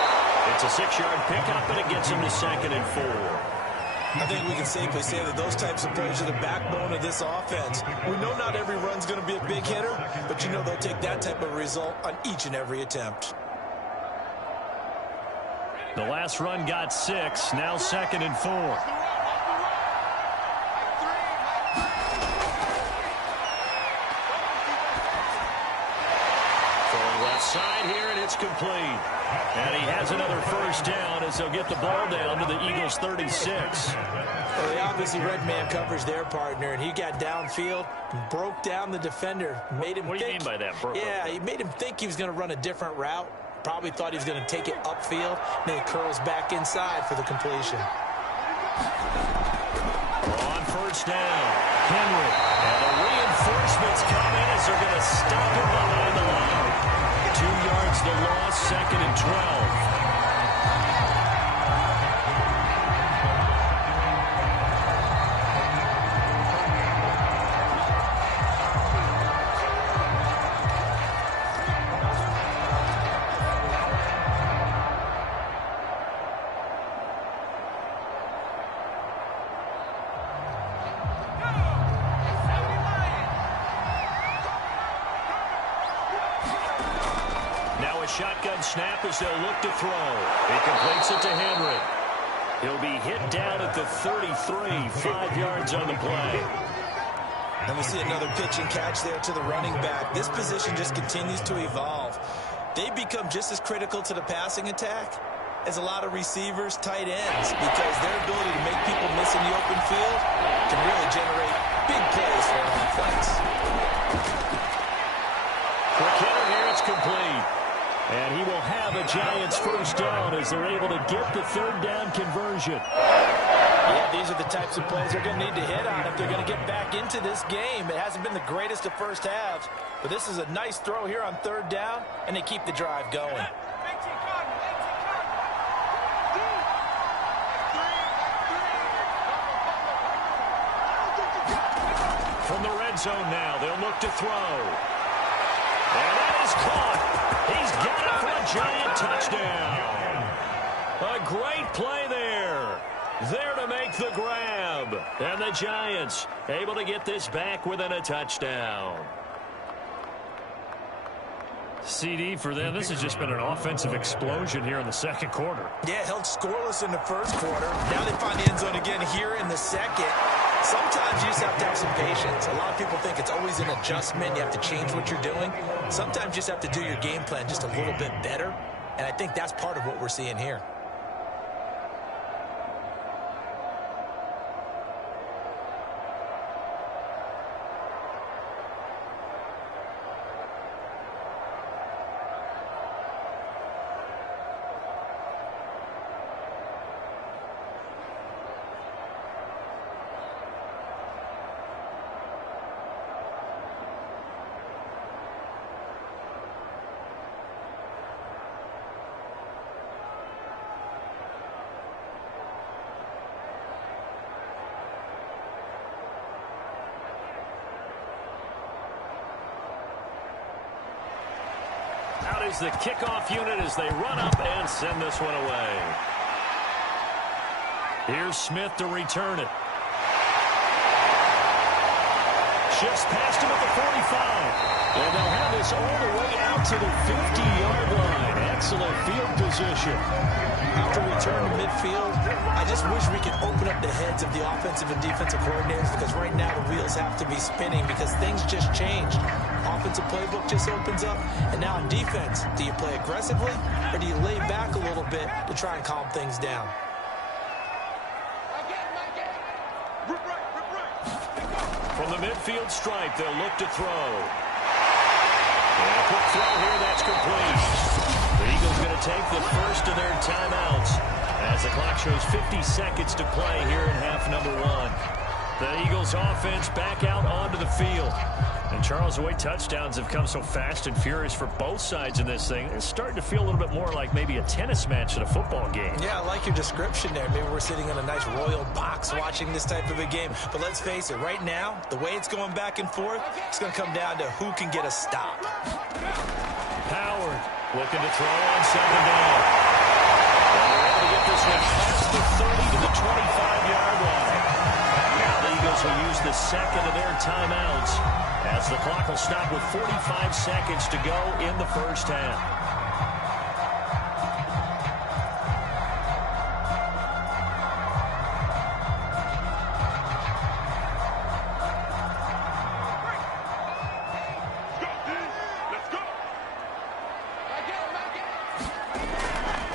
It's a 6-yard pickup, and it gets him to 2nd and 4. I think we can safely say that those types of plays are the backbone of this offense. We know not every run's going to be a big hitter, but you know they'll take that type of result on each and every attempt. The last run got 6, now 2nd and 4. Throwing left side here, and it's complete. And he has another first down as they'll get the ball down to the Eagles' 36. Well, they obviously read man coverage their partner, and he got downfield and broke down the defender. Made him what do you mean by that, bro? Yeah, he made him think he was going to run a different route. Probably thought he was going to take it upfield, and then he curls back inside for the completion. On first down, Henry. And the reinforcements come in as they're going to stop him behind the line. 2 yards the loss, 2nd and 12. Shotgun snap as they'll look to throw. He completes it to Henry. He'll be hit down at the 33, 5 yards on the play. And we see another pitch and catch there to the running back. This position just continues to evolve. They become just as critical to the passing attack as a lot of receivers, tight ends, because their ability to make people miss in the open field can really generate big plays for an offense. Quick hitter here, it's complete. And he will have a Giants first down as they're able to get the 3rd down conversion. Yeah, these are the types of plays they're going to need to hit on if they're going to get back into this game. It hasn't been the greatest of first halves, but this is a nice throw here on 3rd down, and they keep the drive going. From the red zone now, they'll look to throw. And that is caught. He's got it for a Giant touchdown. A great play there. There to make the grab. And the Giants able to get this back within a touchdown. CD for them. This has just been an offensive explosion here in the 2nd quarter. Yeah, held scoreless in the 1st quarter. Now they find the end zone again here in the 2nd. Sometimes you just have to have some patience. A lot of people think it's always an adjustment. You have to change what you're doing. Sometimes you just have to do your game plan just a little bit better. And I think that's part of what we're seeing here. Out is the kickoff unit as they run up and send this one away. Here's Smith to return it. Shifts past him at the 45. And they'll have this all the way out to the 50-yard line. Excellent field position. After return to midfield, I just wish we could open up the heads of the offensive and defensive coordinators, because right now the wheels have to be spinning because things just changed. Offensive playbook just opens up, and now on defense, do you play aggressively or do you lay back a little bit to try and calm things down? From the midfield stripe, they'll look to throw. And a quick throw here, that's complete. The Eagles going to take the first of their timeouts as the clock shows 50 seconds to play here in half number 1. The Eagles offense back out onto the field. And Charles, the way touchdowns have come so fast and furious for both sides in this thing, it's starting to feel a little bit more like maybe a tennis match in a football game. Yeah, I like your description there. Maybe we're sitting in a nice royal box watching this type of a game. But let's face it, right now, the way it's going back and forth, it's going to come down to who can get a stop. Howard looking to throw on 2nd down. And they're able to get this one past the 30 to the 25-yard line. to use the second of their timeouts as the clock will stop with 45 seconds to go in the first half.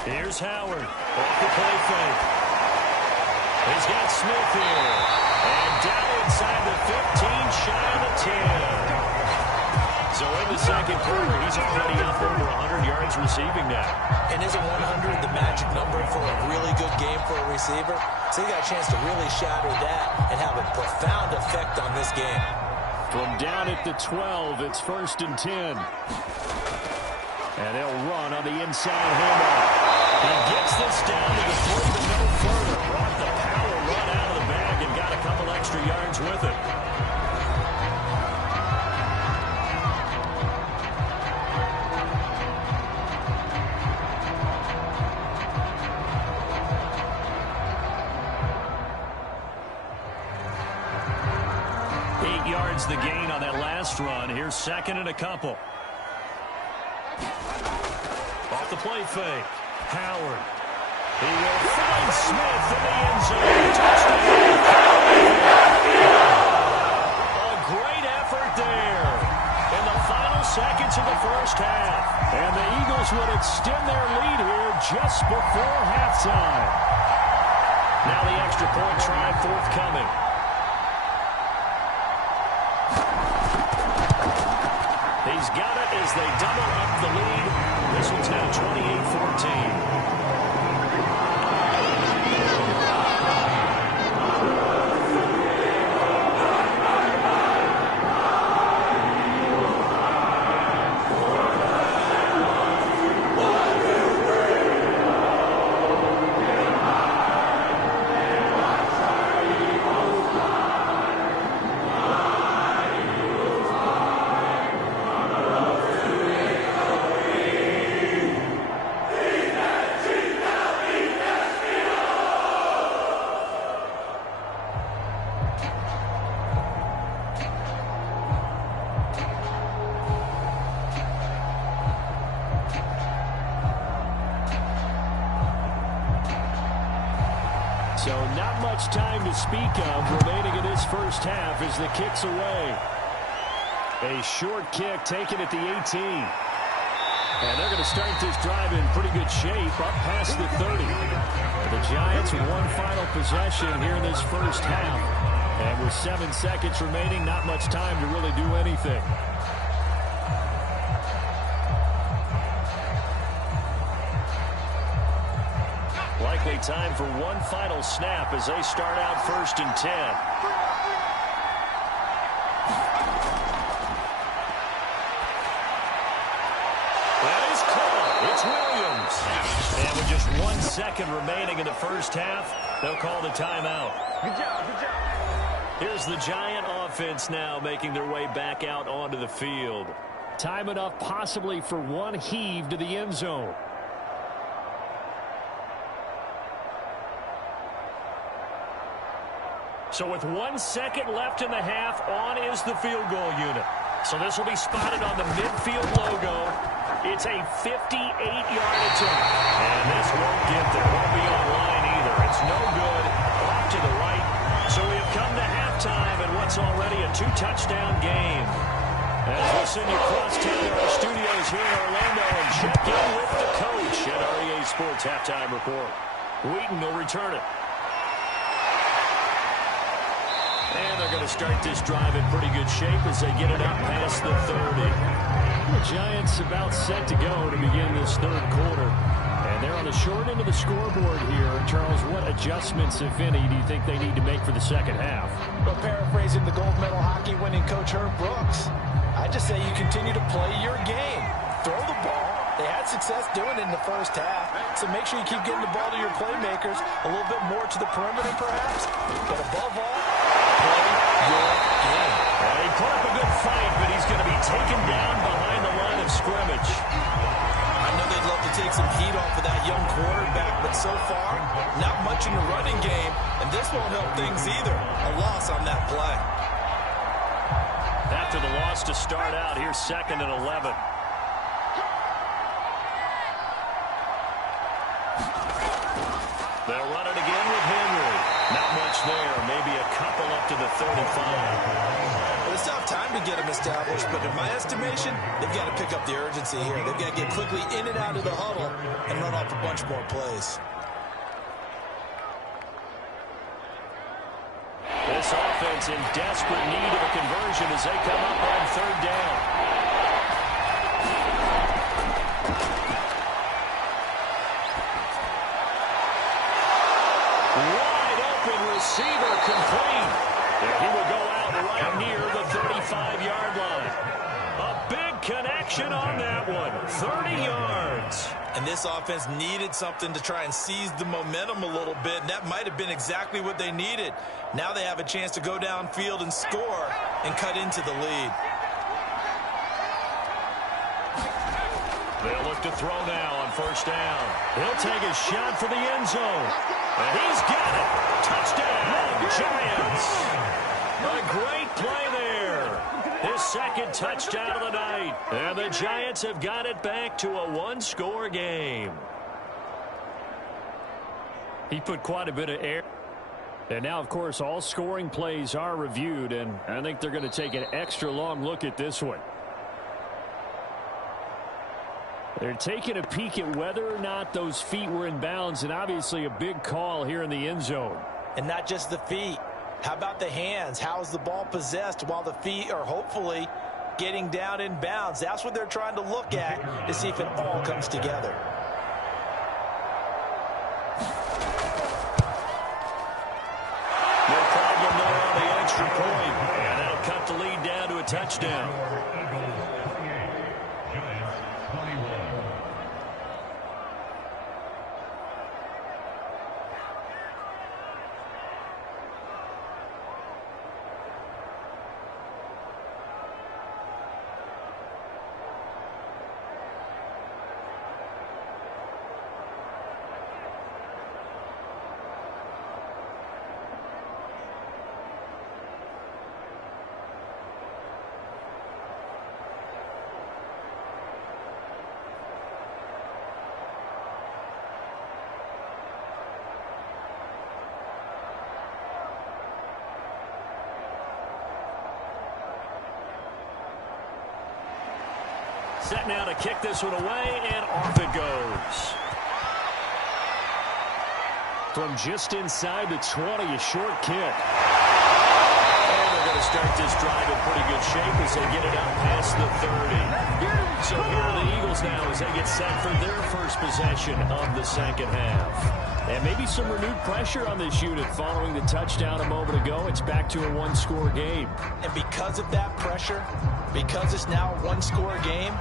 Here's Howard off the play fake. He's got Smith here. And down inside the 15, shy of the 10. So in the second quarter, he's already up over 100 yards receiving now. And isn't 100 the magic number for a really good game for a receiver? So he got a chance to really shatter that and have a profound effect on this game. From down at the 12, it's 1st and 10. And they'll run on the inside handoff. He gets this down to the 3 but no further. Brought the power run out of the bag and got a couple extra yards with it. The gain on that last run. Here's second and a couple. Off the play fake. Howard. He will find Smith in the end zone. Touchdown. A great effort there in the final seconds of the first half. And the Eagles would extend their lead here just before halftime. Now the extra point try forthcoming. He's got it as they double up the lead. This one's now 28-14. So not much time to speak of remaining in this first half as the kick's away. A short kick taken at the 18. And they're going to start this drive in pretty good shape up past the 30. The Giants with one final possession here in this first half. And with 7 seconds remaining, not much time to really do anything. Likely time for one final snap as they start out 1st and 10. That is caught. It's Williams. And with just 1 second remaining in the first half, they'll call the timeout. Good job, good job. Here's the Giant offense now making their way back out onto the field. Time enough possibly for one heave to the end zone. So with 1 second left in the half, on is the field goal unit. So this will be spotted on the midfield logo. It's a 58-yard attempt. And this won't get there. Won't be online either. It's no good. Off to the right. So we have come to halftime in what's already a 2-touchdown game. As we send you across town to our studios here in Orlando and check in with the coach at our EA Sports Halftime Report. Wheaton will return it. And they're going to start this drive in pretty good shape as they get it up past the 30. The Giants about set to go to begin this third quarter. And they're on the short end of the scoreboard here. Charles, what adjustments, if any, do you think they need to make for the second half? Well, paraphrasing the gold medal hockey winning coach Herb Brooks, I just say you continue to play your game. Throw the ball. They had success doing it in the first half, so make sure you keep getting the ball to your playmakers, a little bit more to the perimeter perhaps, but above all, play your game. Well, he put up a good fight, but he's going to be taken down behind the line of scrimmage. I know they'd love to take some heat off of that young quarterback, but so far, not much much in the running game, and this won't help things either. A loss on that play. After the loss to start out, here's 2nd and 11. They'll run it again with Henry. Not much there. Maybe a couple up to the 35. Well, it's not time to get them established, but in my estimation, they've got to pick up the urgency here. They've got to get quickly in and out of the huddle and run off a bunch more plays. This offense in desperate need of a conversion as they come up on 3rd down. Wide open receiver complete. And he will go out right near the 35-yard line. A big connection on that one. 30 yards. And this offense needed something to try and seize the momentum a little bit, and that might have been exactly what they needed. Now they have a chance to go downfield and score and cut into the lead. They'll look to throw now on 1st down. He'll take a shot for the end zone. And he's got it. Touchdown, Giants. A great play there. His 2nd touchdown of the night. And the Giants have got it back to a 1-score game. He put quite a bit of air. And now, of course, all scoring plays are reviewed, and I think they're going to take an extra long look at this one. They're taking a peek at whether or not those feet were in bounds, and obviously a big call here in the end zone. And not just the feet. How about the hands? How is the ball possessed while the feet are hopefully getting down in bounds? That's what they're trying to look at to see if it all comes together. No problem there on the extra point. And that'll cut the lead down to a touchdown. Set now to kick this one away, and off it goes. From just inside the 20, a short kick. And they're going to start this drive in pretty good shape as they get it up past the 30. So here are the Eagles now as they get set for their first possession of the 2nd half. And maybe some renewed pressure on this unit following the touchdown a moment ago. It's back to a 1-score game. And because of that pressure, because it's now a 1-score game,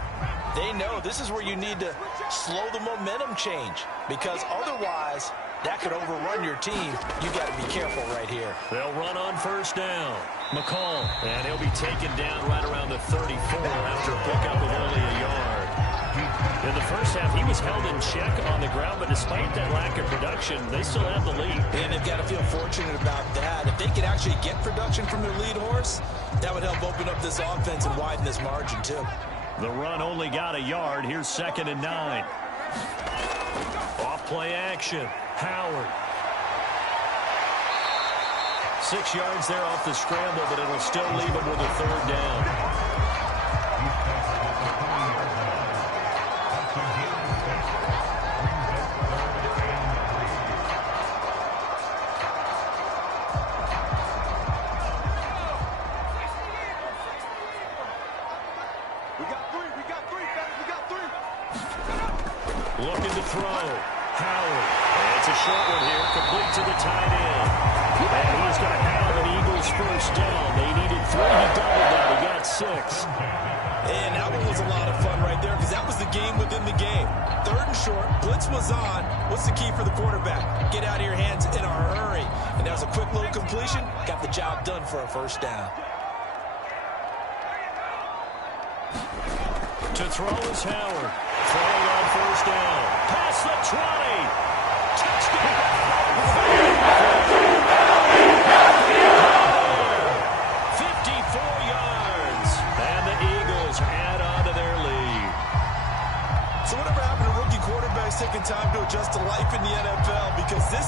they know this is where you need to slow the momentum change, because otherwise that could overrun your team. You got to be careful right here. They'll run on 1st down. McCall, and he'll be taken down right around the 34 after a pickup of only a yard. In the first half, he was held in check on the ground, but despite that lack of production, they still have the lead. And they've got to feel fortunate about that. If they could actually get production from their lead horse, that would help open up this offense and widen this margin too. The run only got a yard. Here's 2nd and 9. Off play action. Howard. 6 yards there off the scramble, but it'll still leave him with a 3rd down. Looking to throw. Howard. And it's a short one here. Complete to the tight end. And he's going to have an Eagles 1st down. They needed 3. He doubled that. He got 6. And that one was a lot of fun right there, because that was the game within the game. 3rd and short. Blitz was on. What's the key for the quarterback? Get out of your hands in a hurry. And that was a quick little completion. Got the job done for a 1st down. To throw is Howard. Throwing on 1st down. Past the 20. Touchdown.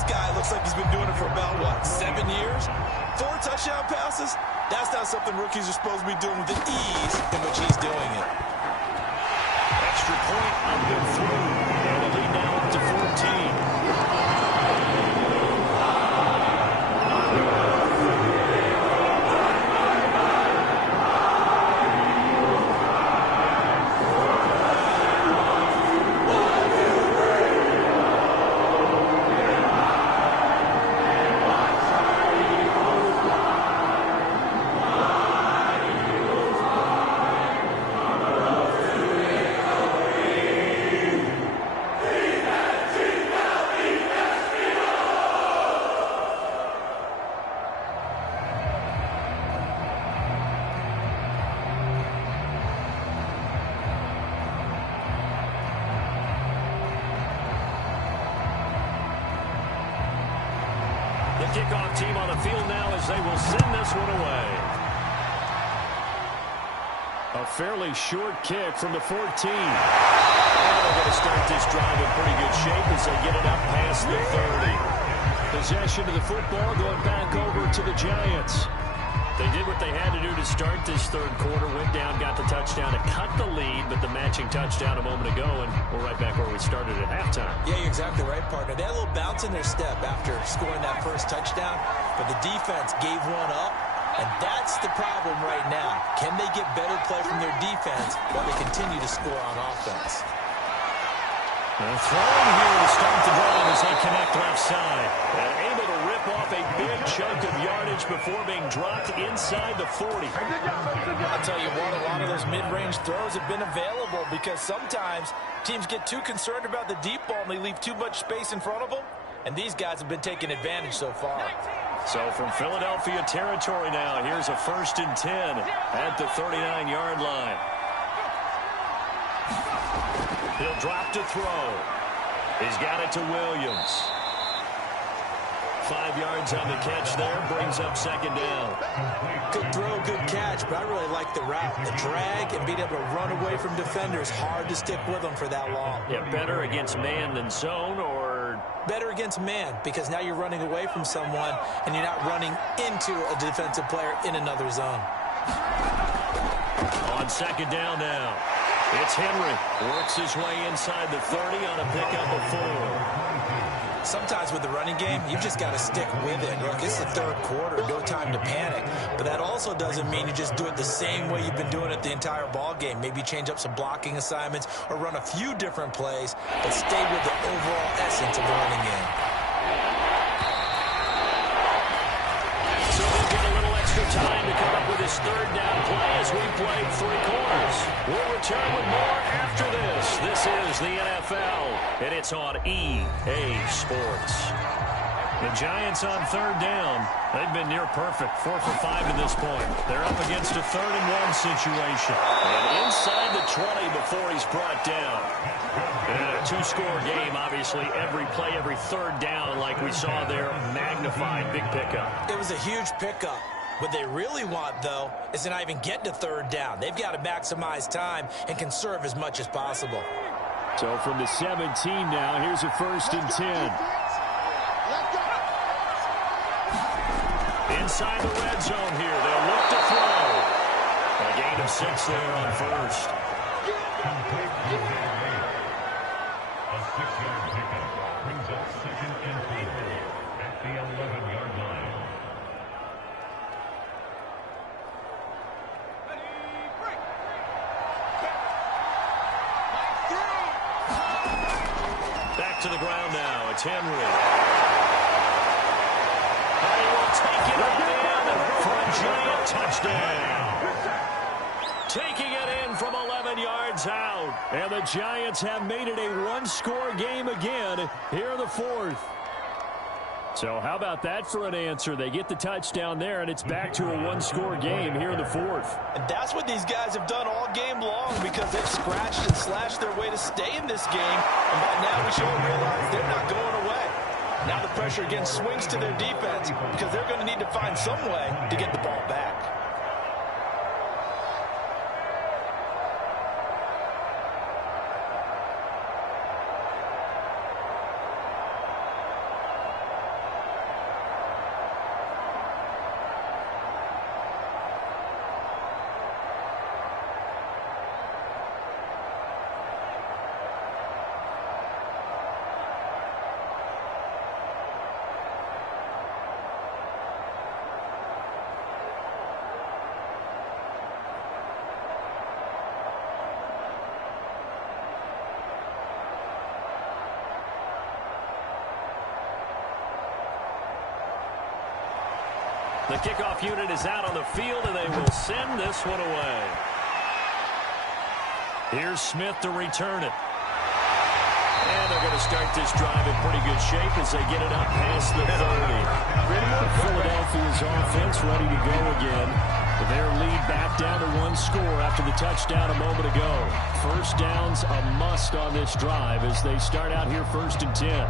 guy looks like he's been doing it for about, what, 7 years? 4 touchdown passes? That's not something rookies are supposed to be doing with the ease in which he's doing it. Extra point on good through. And the lead now up to 14. The kickoff team on the field now as they will send this one away. A fairly short kick from the 14. And they're going to start this drive in pretty good shape as they get it up past the 30. Possession of the football going back over to the Giants. They did what they had to do to start this third quarter. Went down, got the touchdown to cut the lead, but the matching touchdown a moment ago, and we're right back where we started at halftime. Yeah, you're exactly right, partner. They had a little bounce in their step after scoring that first touchdown, but the defense gave one up, and that's the problem right now. Can they get better play from their defense while they continue to score on offense? They're throwing here to start the drive as they connect left side. And able to rip off a big chunk of yardage before being dropped inside the 40. I'll tell you what, a lot of those mid-range throws have been available because sometimes teams get too concerned about the deep ball and they leave too much space in front of them, and these guys have been taking advantage so far. So from Philadelphia territory now, here's a 1st and 10 at the 39-yard line. He'll drop to throw. He's got it to Williams. 5 yards on the catch there, brings up 2nd down. Good throw, good catch, but I really like the route. The drag and being able to run away from defenders, hard to stick with them for that long. Yeah, better against man than zone, or? Better against man, because now you're running away from someone and you're not running into a defensive player in another zone. On 2nd down now. It's Henry. Works his way inside the 30 on a pickup of 4. Sometimes with the running game, you've just got to stick with it. Look, it's the third quarter, no time to panic. But that also doesn't mean you just do it the same way you've been doing it the entire ball game. Maybe change up some blocking assignments or run a few different plays, but stay with the overall essence of the running game. So we'll get a little extra time to come up with his 3rd down play as we play 3 quarters. We'll return with more after this. This is the NFL, and it's on EA Sports. The Giants on 3rd down. They've been near perfect, 4 for 5 to this point. They're up against a 3rd and 1 situation. And inside the 20 before he's brought down. And a 2-score game, obviously, every play, every 3rd down, like we saw there, magnified, big pickup. It was a huge pickup. What they really want, though, is to not even get to 3rd down. They've got to maximize time and conserve as much as possible. So from the 17 now, here's a 1st and 10. Inside the red zone here, they'll look to throw. A gain of 6 there on 1st. A 6-yard pickup brings up 2nd and 4 at the 11-yard line. Back to the ground now. It's Henry. And he will take it on in for a giant touchdown. Taking it in from 11 yards out. And the Giants have made it a 1-score game again here in the 4th. So how about that for an answer? They get the touchdown there, and it's back to a 1-score game here in the 4th. And that's what these guys have done all game long because they've scratched and slashed their way to stay in this game. And by now we should realize they're not going away. Now the pressure again swings to their defense because they're going to need to find some way to get the ball back. The kickoff unit is out on the field, and they will send this one away. Here's Smith to return it. And they're going to start this drive in pretty good shape as they get it up past the 30. Philadelphia's offense ready to go again. Their lead back down to 1 score after the touchdown a moment ago. First down's a must on this drive as they start out here 1st and 10.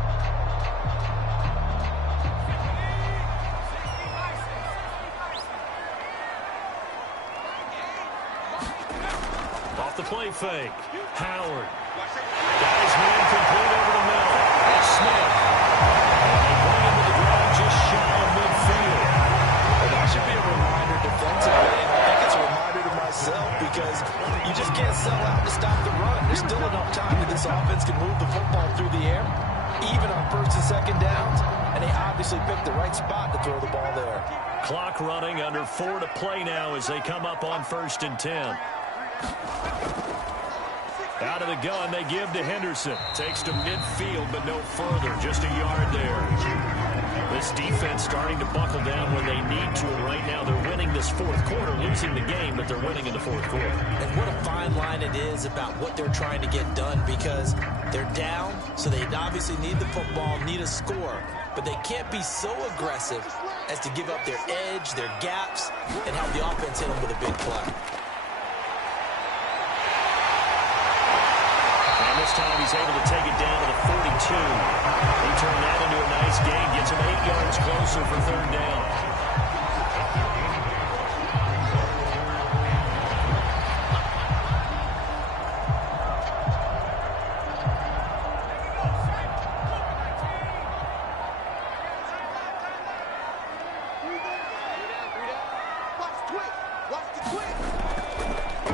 Off the play fake. Howard. Got his man complete over the middle. It's Smith. And they bring him to the ground just shy of midfield. Well, that should be a reminder defensively, and I think it's a reminder to myself because you just can't sell out to stop the run. There's still enough time that this offense can move the football through the air, even on 1st and 2nd downs, and they obviously picked the right spot to throw the ball there. Clock running, under 4 to play now as they come up on 1st and 10. Out of the gun, they give to Henderson. Takes to midfield, but no further. Just a yard there. This defense starting to buckle down when they need to. And right now, they're winning this 4th quarter, losing the game, but they're winning in the 4th quarter. And what a fine line it is about what they're trying to get done because they're down, so they obviously need the football, need a score. But they can't be so aggressive as to give up their edge, their gaps, and have the offense hit them with a big play. This time he's able to take it down to the 42. He turned that into a nice gain. Gets him 8 yards closer for 3rd down.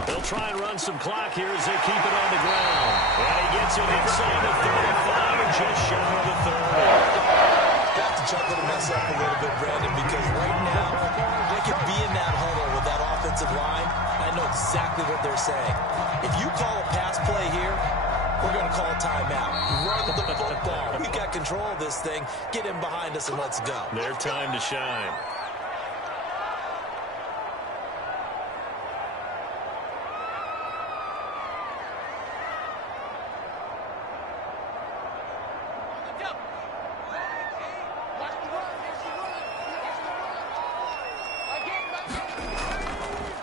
They'll try and run some clock here as they keep it on the ground. And he gets it inside the 35 and just shy of the 30. Got to chuckle to mess up a little bit, Brandon, because right now they could be in that huddle with that offensive line. I know exactly what they're saying. If you call a pass play here, we're going to call a timeout. Run the football. We've got control of this thing. Get in behind us and let's go. Their time to shine.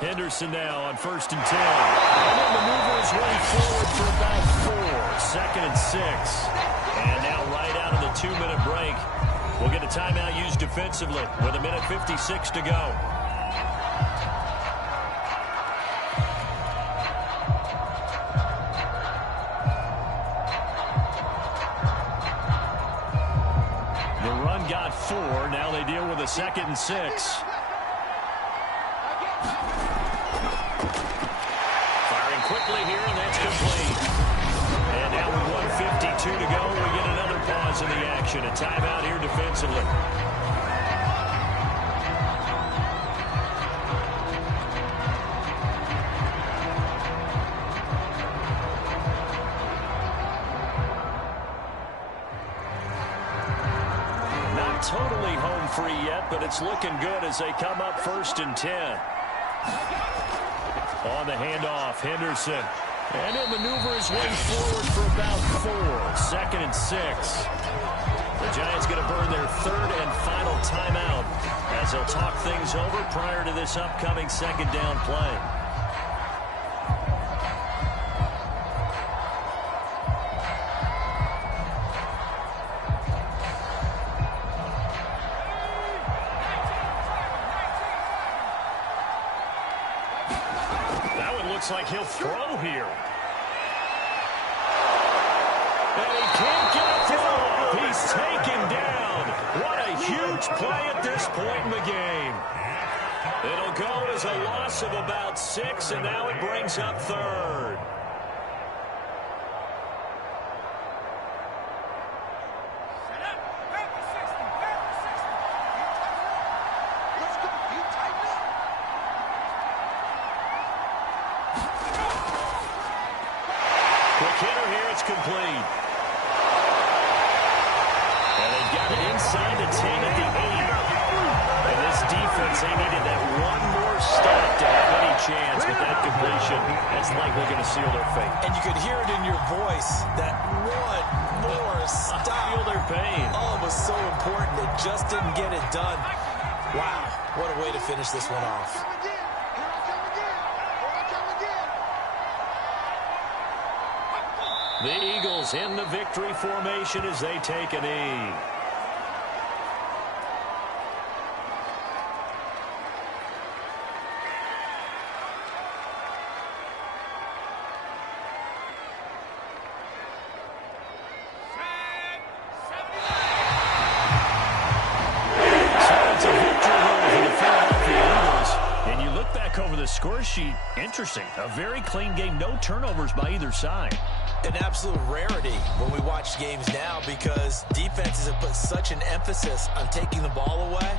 Henderson now on 1st and 10. And then maneuver his way forward for about 4. 2nd and 6. And now right out of the 2-minute break, we'll get a timeout used defensively with 1:56 to go. The run got 4. Now they deal with a 2nd and 6. Quickly here, and that's complete. And now with 1:52 to go, we get another pause in the action. A timeout here defensively. Not totally home free yet, but it's looking good as they come up 1st and 10. On the handoff, Henderson. And he'll maneuver his way forward for about 4. 2nd and 6. The Giants going to burn their 3rd and final timeout as they'll talk things over prior to this upcoming 2nd down play. Looks like he'll throw here. And he can't get a throw off. He's taken down. What a huge play at this point in the game. It'll go as a loss of about 6, and now it brings up 3rd. Complete. And they've got it inside the 10 at the 8. And this defense That's likely going to seal their fate. And you could hear it in your voice that one more stop. I feel their pain. Oh, it was so important. They just didn't get it done. Wow, what a way to finish this one off. The Eagles in the victory formation as they take a knee. Over the score sheet, interesting. A very clean game, no turnovers by either side. An absolute rarity when we watch games now because defenses have put such an emphasis on taking the ball away.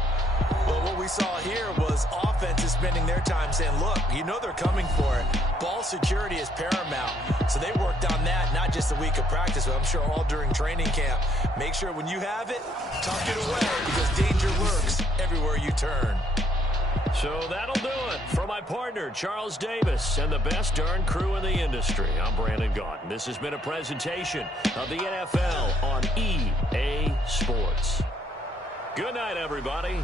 But what we saw here was offenses spending their time saying, look, you know they're coming for it. Ball security is paramount. So they worked on that, not just a week of practice, but I'm sure all during training camp. Make sure when you have it, tuck it away because danger lurks everywhere you turn. So that'll do it. For my partner, Charles Davis, and the best darn crew in the industry, I'm Brandon Gaudin. This has been a presentation of the NFL on EA Sports. Good night, everybody.